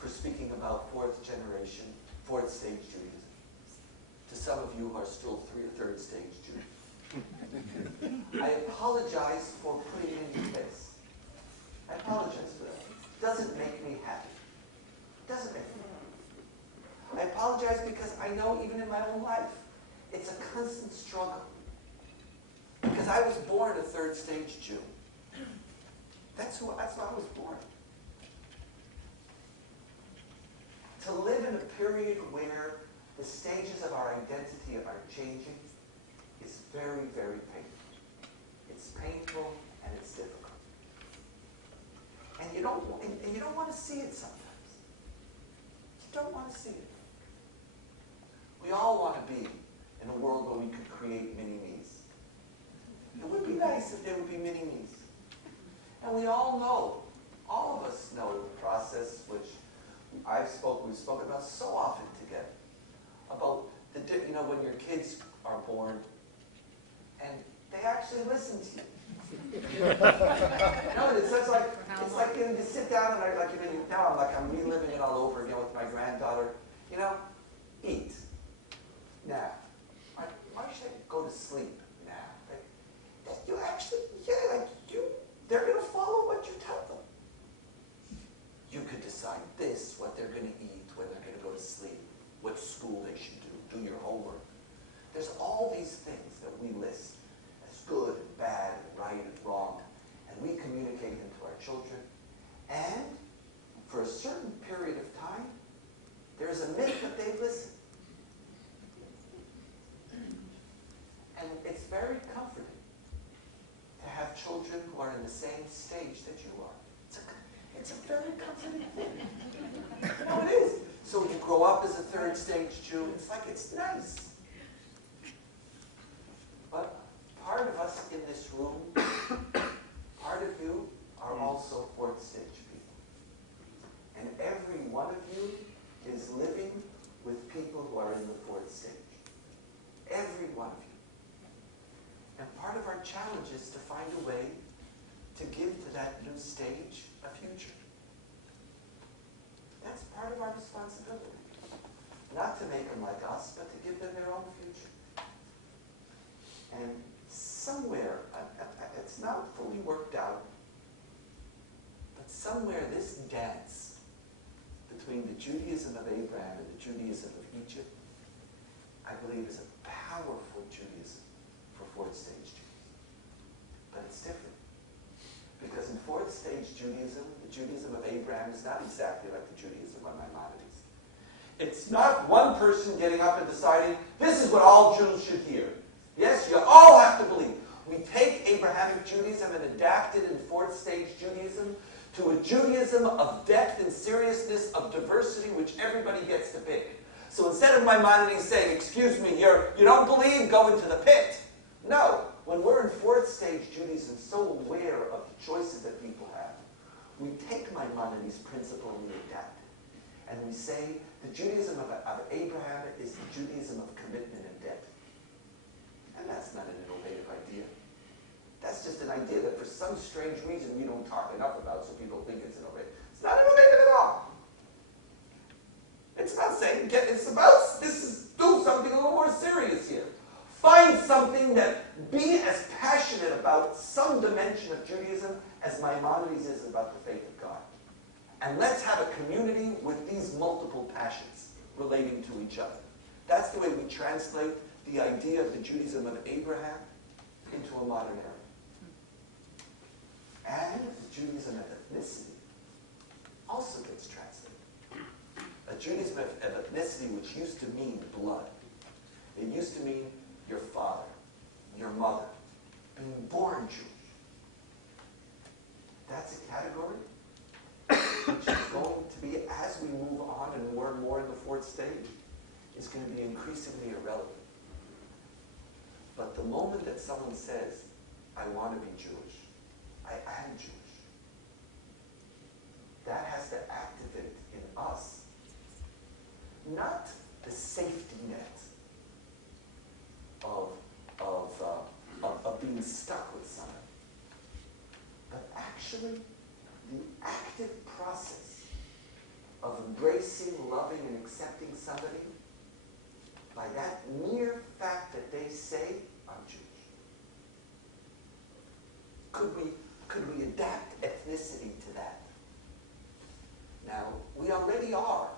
for speaking about fourth generation, fourth stage Judaism, to some of you who are still third stage Judaism. I apologize for putting it in your face. I apologize for that. It doesn't make me happy. It doesn't make me happy. I apologize because I know even in my own life, it's a constant struggle. Because I was born a third stage Jew. That's how I was born. To live in a period where the stages of our identity are changing is very, very painful. It's painful and it's difficult. And you don't want to see it sometimes. You don't want to see it. We all want to be in a world where we could create mini-me's. It would be nice if there would be mini-me's. And we all know, all of us know the process which we've spoken about so often together, about when your kids are born and they actually listen to you. It's like you sit down and I'm reliving it all over again with my granddaughter. Eat now. Why should I go to sleep now? You actually, they're going to follow what you tell them. You could decide what they're going to eat, when they're going to go to sleep, what school they should do your homework. There's all these things that we list as good and bad and right and wrong, and we communicate them to our children. And for a certain period of time, there's a myth that they listen. And it's very comforting to have children who are in the same stage that you are. It's a very comforting thing. It is. So you grow up as a third stage Jew, it's nice. But part of us in this room, part of you are also fourth stage people. And every one of you is living with people who are in the fourth stage. Every one of you. And part of our challenge is to find a way to give to that new stage a future. That's part of our responsibility. Not to make them like us, but to give them their own future. And somewhere, it's not fully worked out, but somewhere this dance between the Judaism of Abraham and the Judaism of Egypt, I believe is a powerful Judaism for fourth stage Jews. But it's different. Because in fourth stage Judaism, the Judaism of Abraham is not exactly like the Judaism of Maimonides. It's not one person getting up and deciding, this is what all Jews should hear. Yes, you all have to believe. We take Abrahamic Judaism and adapt it in fourth stage Judaism to a Judaism of depth and seriousness, of diversity, which everybody gets to pick. So instead of Maimonides saying, excuse me, you don't believe, go into the pit. No. When we're in fourth stage Judaism, so aware of the choices that people have, we take Maimonides' principle and we adapt it. And we say the Judaism of Abraham is the Judaism of commitment and depth. And that's not an innovative idea. That's just an idea that for some strange reason we don't talk enough about, so people think it's innovative. It's not innovative at all. It's not saying, it's about, do something a little more serious here. Find something that, be as passionate about some dimension of Judaism as Maimonides is about the faith of God. And let's have a community with these multiple passions relating to each other. That's the way we translate the idea of the Judaism of Abraham into a modern era. And the Judaism of ethnicity also gets translated. A Judaism of ethnicity which used to mean blood. It used to mean your father, your mother, being born Jewish. That's a category which is going to be, as we move on and more in the fourth stage, is going to be increasingly irrelevant. But the moment that someone says, I want to be Jewish, I am Jewish, that has to activate in us not the safety net of being stuck with someone, but actually the active process of embracing, loving, and accepting somebody by that mere fact that they say, I'm Jewish. Could we adapt ethnicity to that? Now, we already are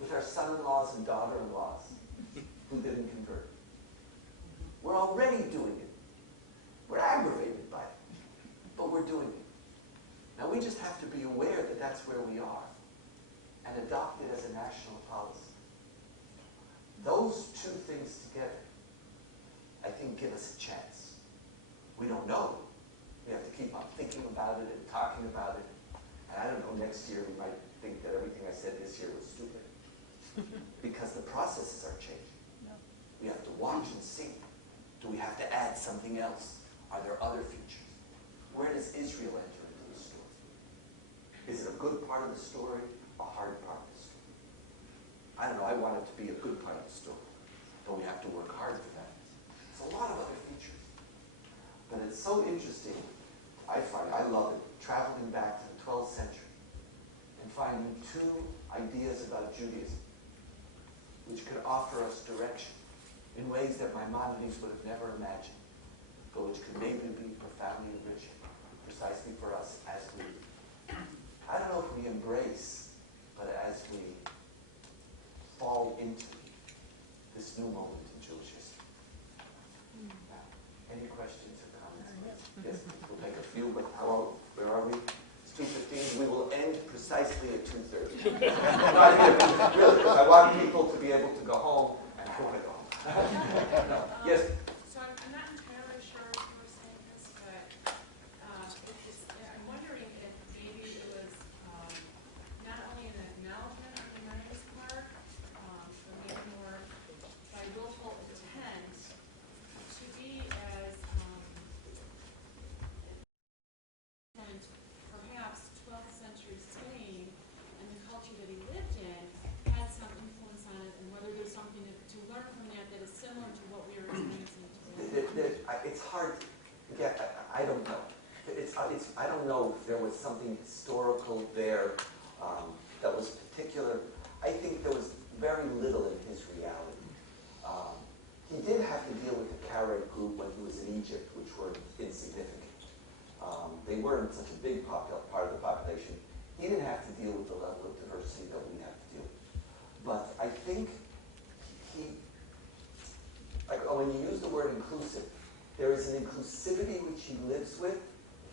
with our son-in-laws and daughter-in-laws who didn't convert. We're already doing it. We're aggravated by it, but we're doing it. Now, we just have to be aware that that's where we are and adopt it as a national policy. Those two things together, I think, give us a chance. We don't know. We have to keep on thinking about it and talking about it. And I don't know, next year we might think that everything I said this year was stupid. Because the processes are changing. No. We have to watch and see. Do we have to add something else? Are there other features? Where does Israel enter into the story? Is it a good part of the story, a hard part of the story? I don't know, I want it to be a good part of the story. But we have to work hard for that. It's a lot of other features. But it's so interesting, I find, I love it, traveling back to the 12th century and finding two ideas about Judaism which could offer us direction in ways that Maimonides would have never imagined, but which could maybe be profoundly enriching, precisely for us as we, I don't know if we embrace, but as we fall into this new moment in Jewish history. Now, any questions or comments? Yes, we'll take a few, but where are we? It's 2:15. We will end precisely at 2:30. Really, because I want people to be able to go home, and I want to go home. No. Yes? So I'm not entirely sure if you were saying this, but I'm wondering if maybe it was not only an acknowledgement on the Mary's part, but maybe more by willful intent to be as and perhaps 12th century Spain and the culture that he lived in had some influence on it, and whether there's something to learn from that that is similar to what we are experiencing today. It's hard. Yeah, I don't know. I don't know if there was something historical there that was particular. I think there was very little in his reality. He did have to deal with the Karaite group when he was in Egypt, which were insignificant. They weren't such a big part of the population. He didn't have to deal with the level of diversity that we have to deal with. But I think when you use the word inclusive, there is an inclusivity which he lives with,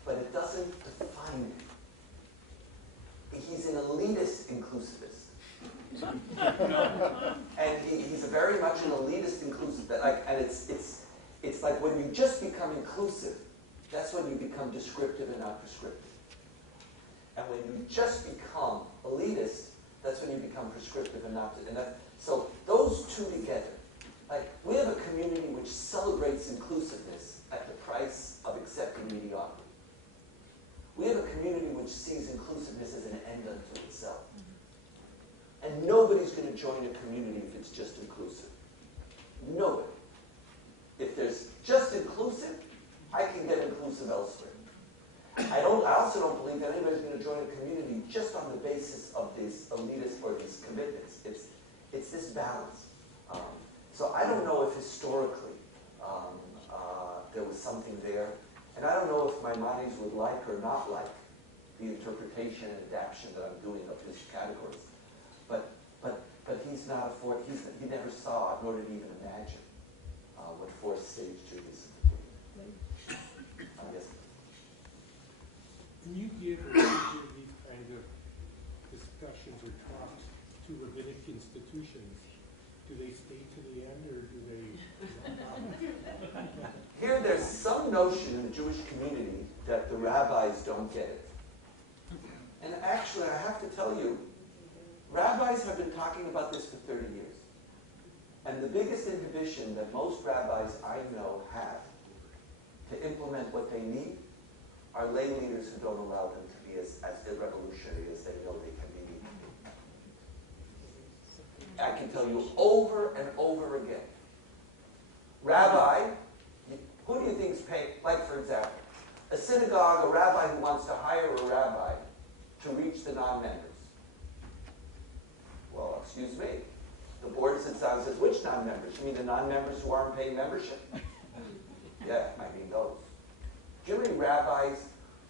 but it doesn't define it. He's an elitist inclusivist. And he's very much an elitist inclusivist. And it's like when you just become inclusive, that's when you become descriptive and not prescriptive. And when you just become elitist, that's when you become prescriptive and not. So those two together, like we have a community which celebrates inclusiveness at the price of accepting mediocrity. We have a community which sees inclusiveness as an end unto itself. And nobody's going to join a community if it's just inclusive. Nobody. If there's just inclusive, I can get inclusive elsewhere. I also don't believe that anybody's going to join a community just on the basis of these elitist or these commitments. It's this balance. So I don't know if historically There was something there. And I don't know if Maimonides would like or not like the interpretation and adaptation that I'm doing of his categories. But he's not he never saw, nor did he even imagine what fourth stage Judaism would be. I guess. When you give these kind of discussions or talks to rabbinic institutions, do they stay to the end or do they? Here there's some notion in the Jewish community that the rabbis don't get it. And actually, I have to tell you, rabbis have been talking about this for 30 years. And the biggest inhibition that most rabbis I know have to implement what they need are lay leaders who don't allow them to be as revolutionary as they know they can be. I can tell you over and over again. Rabbi, who do you think is paying? Like, for example, a synagogue, a rabbi who wants to hire a rabbi to reach the non-members. Well, excuse me. The board sits down and says, which non-members? You mean the non-members who aren't paying membership? Yeah, it might mean those. Generally, rabbis,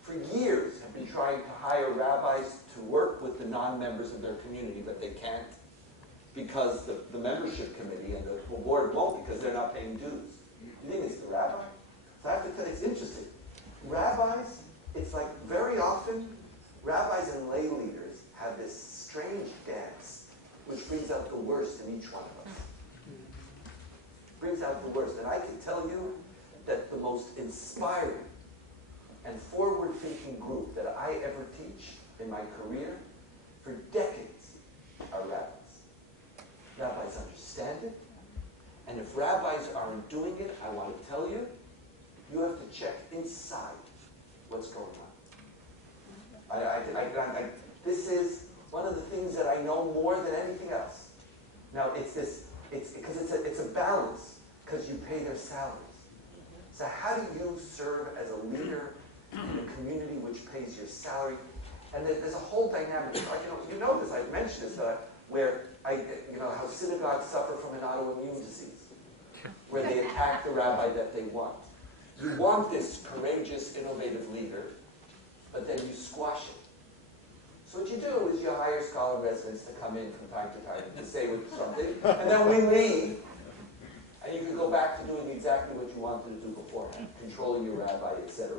for years, have been trying to hire rabbis to work with the non-members of their community, but they can't because the membership committee and the board won't because they're not paying dues. You think it's the rabbi? So I have to tell you, it's interesting. Rabbis, it's like very often, rabbis and lay leaders have this strange dance which brings out the worst in each one of us. Brings out the worst. And I can tell you that the most inspiring and forward-thinking group that I ever teach in my career for decades are rabbis. Rabbis understand it. And if rabbis aren't doing it, I want to tell you, you have to check inside what's going on. This is one of the things that I know more than anything else. Now, it's because it's a balance, because you pay their salaries. So how do you serve as a leader in a community which pays your salary? And there's a whole dynamic. Like, you know this, I've mentioned this, where how synagogues suffer from an autoimmune disease, where they attack the rabbi that they want. You want this courageous, innovative leader, but then you squash it. So what you do is you hire scholar residents to come in from time to time to say something, and then we leave, and you can go back to doing exactly what you wanted to do beforehand, controlling your rabbi, etc.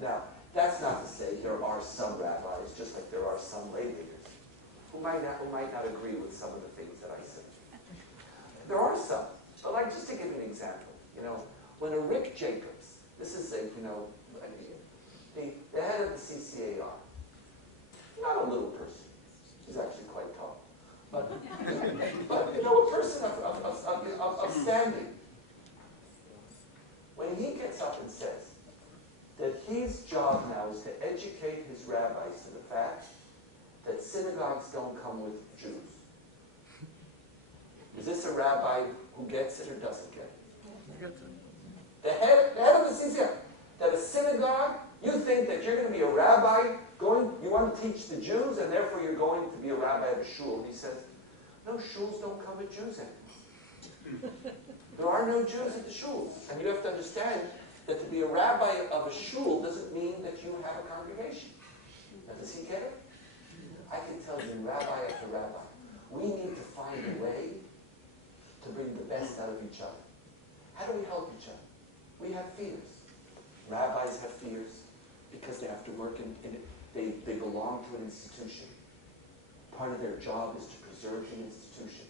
Now, that's not to say there are some rabbis, just like there are some lay leaders, who might not agree with some of the things that I said. There are some, but like just to give you an example, when a Rick Jacobs, this is the head of the CCAR, not a little person, he's actually quite tall, but a person of standing. When he gets up and says that his job now is to educate his rabbis to the fact that synagogues don't come with Jews. Is this a rabbi who gets it or doesn't get it? The head of the CCR, that a synagogue, you think that you're going to be a rabbi, you want to teach the Jews, and therefore you're going to be a rabbi of a shul. And he says, no, shuls don't come with Jews anymore. There are no Jews at the shuls. And you have to understand that to be a rabbi of a shul doesn't mean that you have a congregation. Now, does he get it? I can tell you, rabbi after rabbi, we need to find a way to bring the best out of each other. How do we help each other? We have fears. Rabbis have fears because they have to work in it. They belong to an institution. Part of their job is to preserve the institution.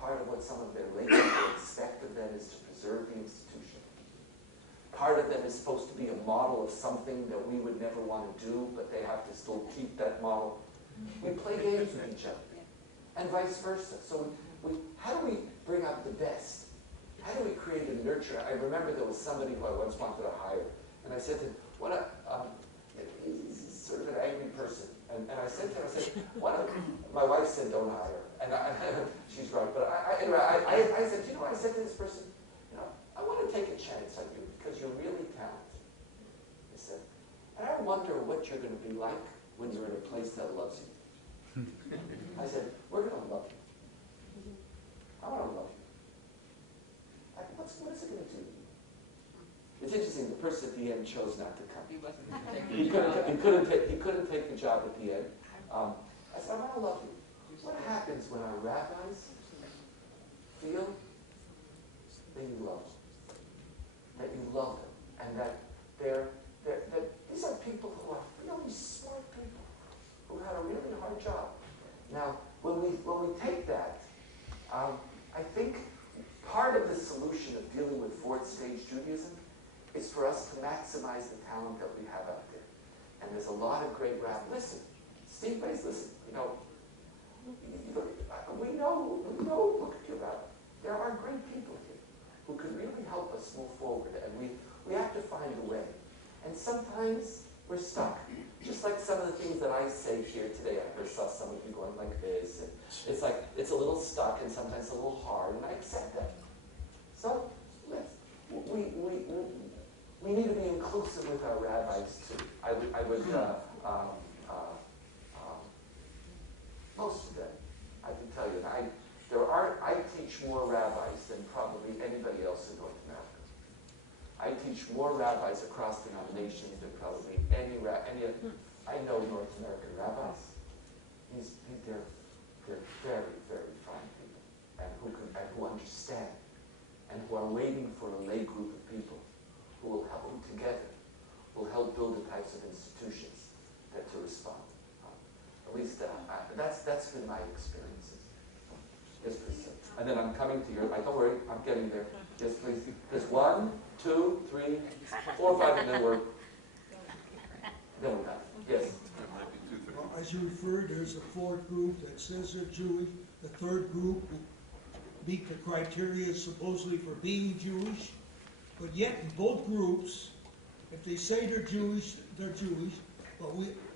Part of what some of their lay people expect of them is to preserve the institution. Part of them is supposed to be a model of something that we would never want to do, but they have to still keep that model. We play games with each other, and vice versa. So how do we bring out the best? How do we create and nurture? I remember there was somebody who I once wanted to hire, and I said to him, he's sort of an angry person. And I said to him, my wife said don't hire. And she's right, but I said, I said to this person, I want to take a chance on you because you're really talented. I said, and I wonder what you're going to be like when you're in a place that loves you. I said, we're going to love you. I want to love you. What is it going to do? It's interesting, the person at the end chose not to come. He wasn't He couldn't take the job at the end. I said, I want to love you. What happens when our rabbis feel that you love them? That you love them, and that these are people who are really smart people, who had a really hard job. Now, when we take that, I think part of the solution of dealing with fourth stage Judaism is for us to maximize the talent that we have out there. And there's a lot of great rabbis. Listen, Steve Bays, listen, we know, look at your rabbi. There are great people here who can really help us move forward, and we have to find a way. And sometimes we're stuck. Just like some of the things that I say here today, I saw some of you going like this, and it's like, it's a little stuck and sometimes a little hard, and I accept that. So, we need to be inclusive with our rabbis too. I would most of them, I can tell you, I teach more rabbis than probably anybody else in North America. I teach more rabbis across denominations than probably any I know North American rabbis. They're very, very fine people, and who understand, and who are waiting for a lay group of people who will help them together, will help build the types of institutions that to respond. At least that's been my experiences. Yes, please. And then I'm coming to your. Don't worry, I'm getting there. Yes, please. There's 1, 2, 3, 4, 5, and then we're done. Yes. Well, as you referred, there's a fourth group that says they're Jewish. The third group will meet the criteria supposedly for being Jewish. But yet in both groups, if they say they're Jewish, they're Jewish. But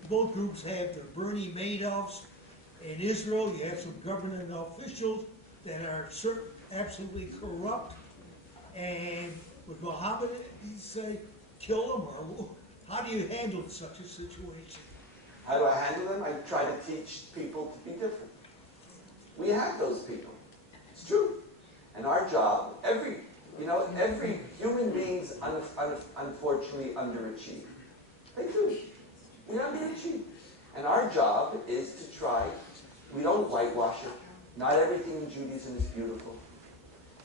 both groups have their Bernie Madoffs. In Israel, you have some government officials that are absolutely corrupt. And with Muhammad, you say, kill them, or how do you handle such a situation? How do I handle them? I try to teach people to be different. We have those people. It's true. And our job, every human beings unfortunately underachieve. They do. We underachieve. And our job is to try, we don't whitewash it. Not everything in Judaism is beautiful.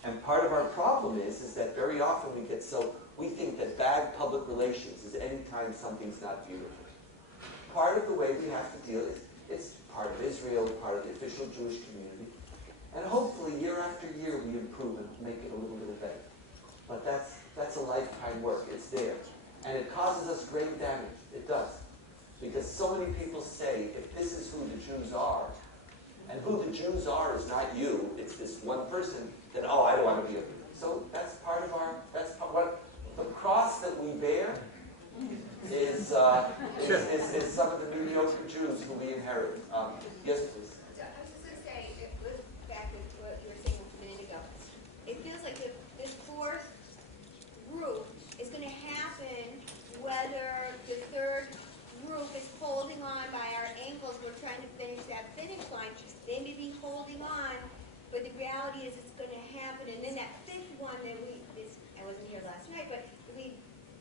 And part of our problem is that very often we think that bad public relations is any time something's not beautiful. Part of the way we have to deal is, it's part of Israel, part of the official Jewish community. And hopefully year after year we improve and make it a little bit better. But that's a lifetime work. It's there. And it causes us great damage. It does. Because so many people say, if this is who the Jews are, and who the Jews are is not you, it's this one person, then, I don't want to be a... So that's part of what the cross that we bear is some of the mediocre Jews who we inherit. Yes, please. So I was just going to say, it goes back to what you were saying a minute ago. It feels like this fourth group is going to happen whether the third group is holding on by our ankles. We're trying to finish that finish line. They may be holding on, but the reality is it's going to happen. And then that fifth one that I wasn't here last night, but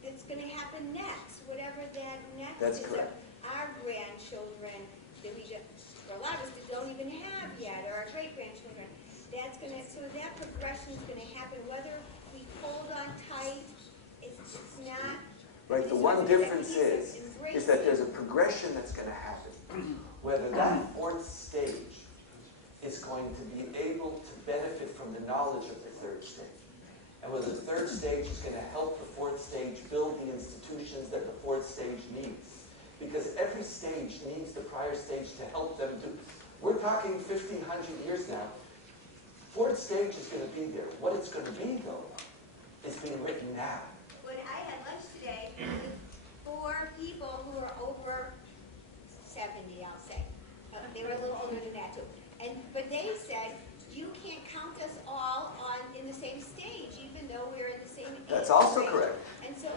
it's going to happen next, whatever that next That's is. correct. Our grandchildren that we just, for a lot of us that don't even have yet, or our great-grandchildren, so that progression is going to happen, whether we hold on tight, it's not. Right, the one difference is that there's a progression that's going to happen. Whether that fourth stage is going to be able to benefit from the knowledge of the third stage. And whether the third stage is going to help the fourth stage build the institutions that the fourth stage needs. Because every stage needs the prior stage to help them do. We're talking 1,500 years now. Fourth stage is going to be there. What it's going to be, though, is being written now. When I had lunch today with 4 people who are over 70, I'll say. They were a little older than that, too. But they said, you can't count us all in the same stage, even though we're in the same age. That's also range. correct. And so,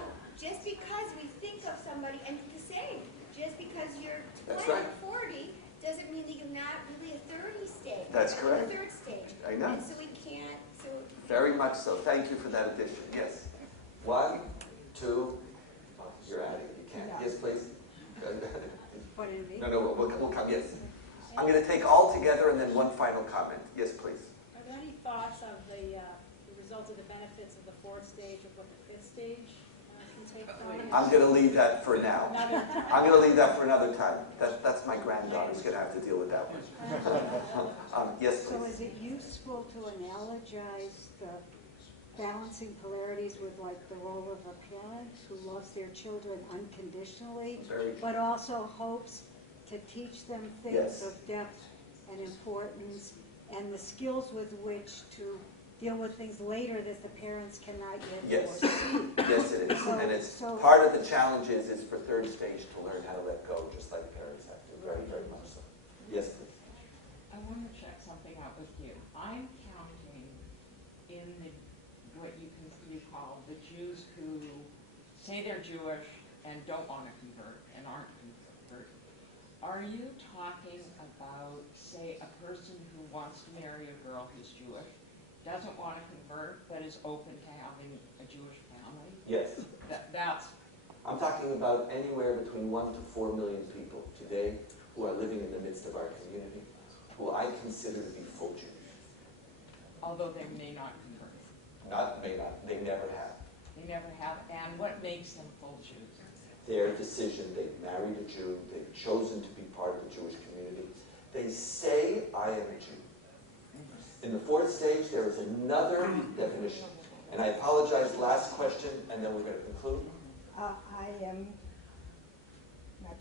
just because we think of somebody, and the same, just because you're That's 20 right. or 40, doesn't mean that you're not really a 30 stage. That's correct. A third stage. I know. And so we can't, Very much so. Thank you for that addition. Yes. 1, 2. Oh, you're at it. You can't. Yes, please. What do you mean? No, we'll come. Yes. I'm going to take all together and then one final comment. Yes, please. Are there any thoughts of the result of the benefits of the fourth stage of what the fifth stage can take place? I'm going to leave that for now. I'm going to leave that for another time. That's my granddaughter's going to have to deal with that one. Yes, please. So is it useful to analogize the balancing polarities with like the role of a parent who loves their children unconditionally, but also hopes to teach them things of depth and importance and the skills with which to deal with things later that the parents cannot yet foresee? Yes, it is. So, and it's part of the challenge is for third stage to learn how to let go, just like parents have to. Very, very much so. Yes, please. I want to check something out with you. I'm counting in what you call the Jews who say they're Jewish and don't want to convert and aren't convert. Are you talking about, say, a person who wants to marry a girl who's Jewish, doesn't want to convert, but is open to having a Jewish family? Yes. That's. I'm talking about anywhere between 1 to 4 million people today who are living in the midst of our community, who I consider to be full Jewish. Although they may not convert. May not. They never have. They never have. And what makes them full Jews? Their decision. They've married a Jew. They've chosen to be part of the Jewish community. They say, I am a Jew. In the fourth stage, there is another definition. And I apologize, last question, and then we're going to conclude. My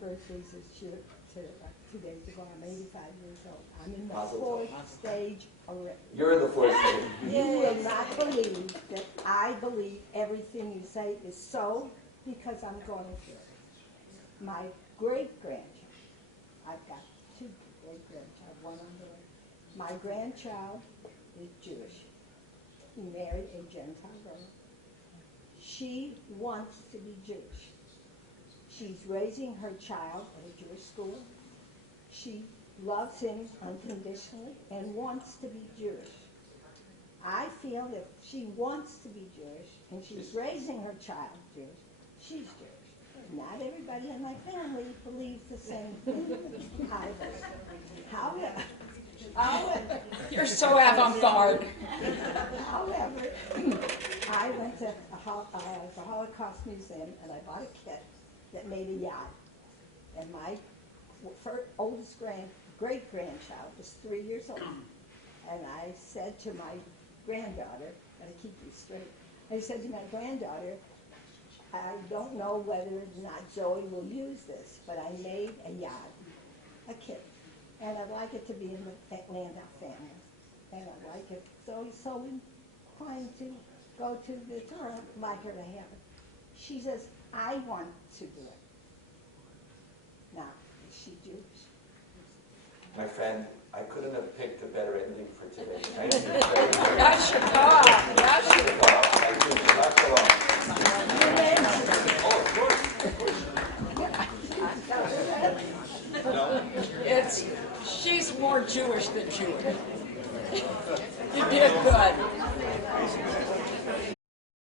birthday is 2 days ago. I'm 85 years old. I'm in the fourth stage already. You're in the fourth stage. You will not believe that I believe everything you say is so because I'm going through it. My great-grandchild, I've got 2 great-grandchildren, one on the way. My grandchild is Jewish. He married a Gentile girl. She wants to be Jewish. She's raising her child at a Jewish school. She loves him unconditionally and wants to be Jewish. I feel if she wants to be Jewish and she's raising her child Jewish, she's Jewish. Not everybody in my family believes the same thing either. However, you're so avant-garde. However, I went to the Holocaust Museum and I bought a kit that made a yacht. And my oldest great-grandchild was 3 years old. And I said to my granddaughter, and I keep this straight, I said to my granddaughter, I don't know whether or not Zoe will use this, but I made a yacht, a kit. And I'd like it to be in the Atlanta family. And I'd like it, Zoe's so inclined to go to the tour, I'd like her to have it. She says, I want to do it. Now, is she Jewish? My friend, I couldn't have picked a better ending for today. Thank you very much. Thank you. She's more Jewish than Jewish.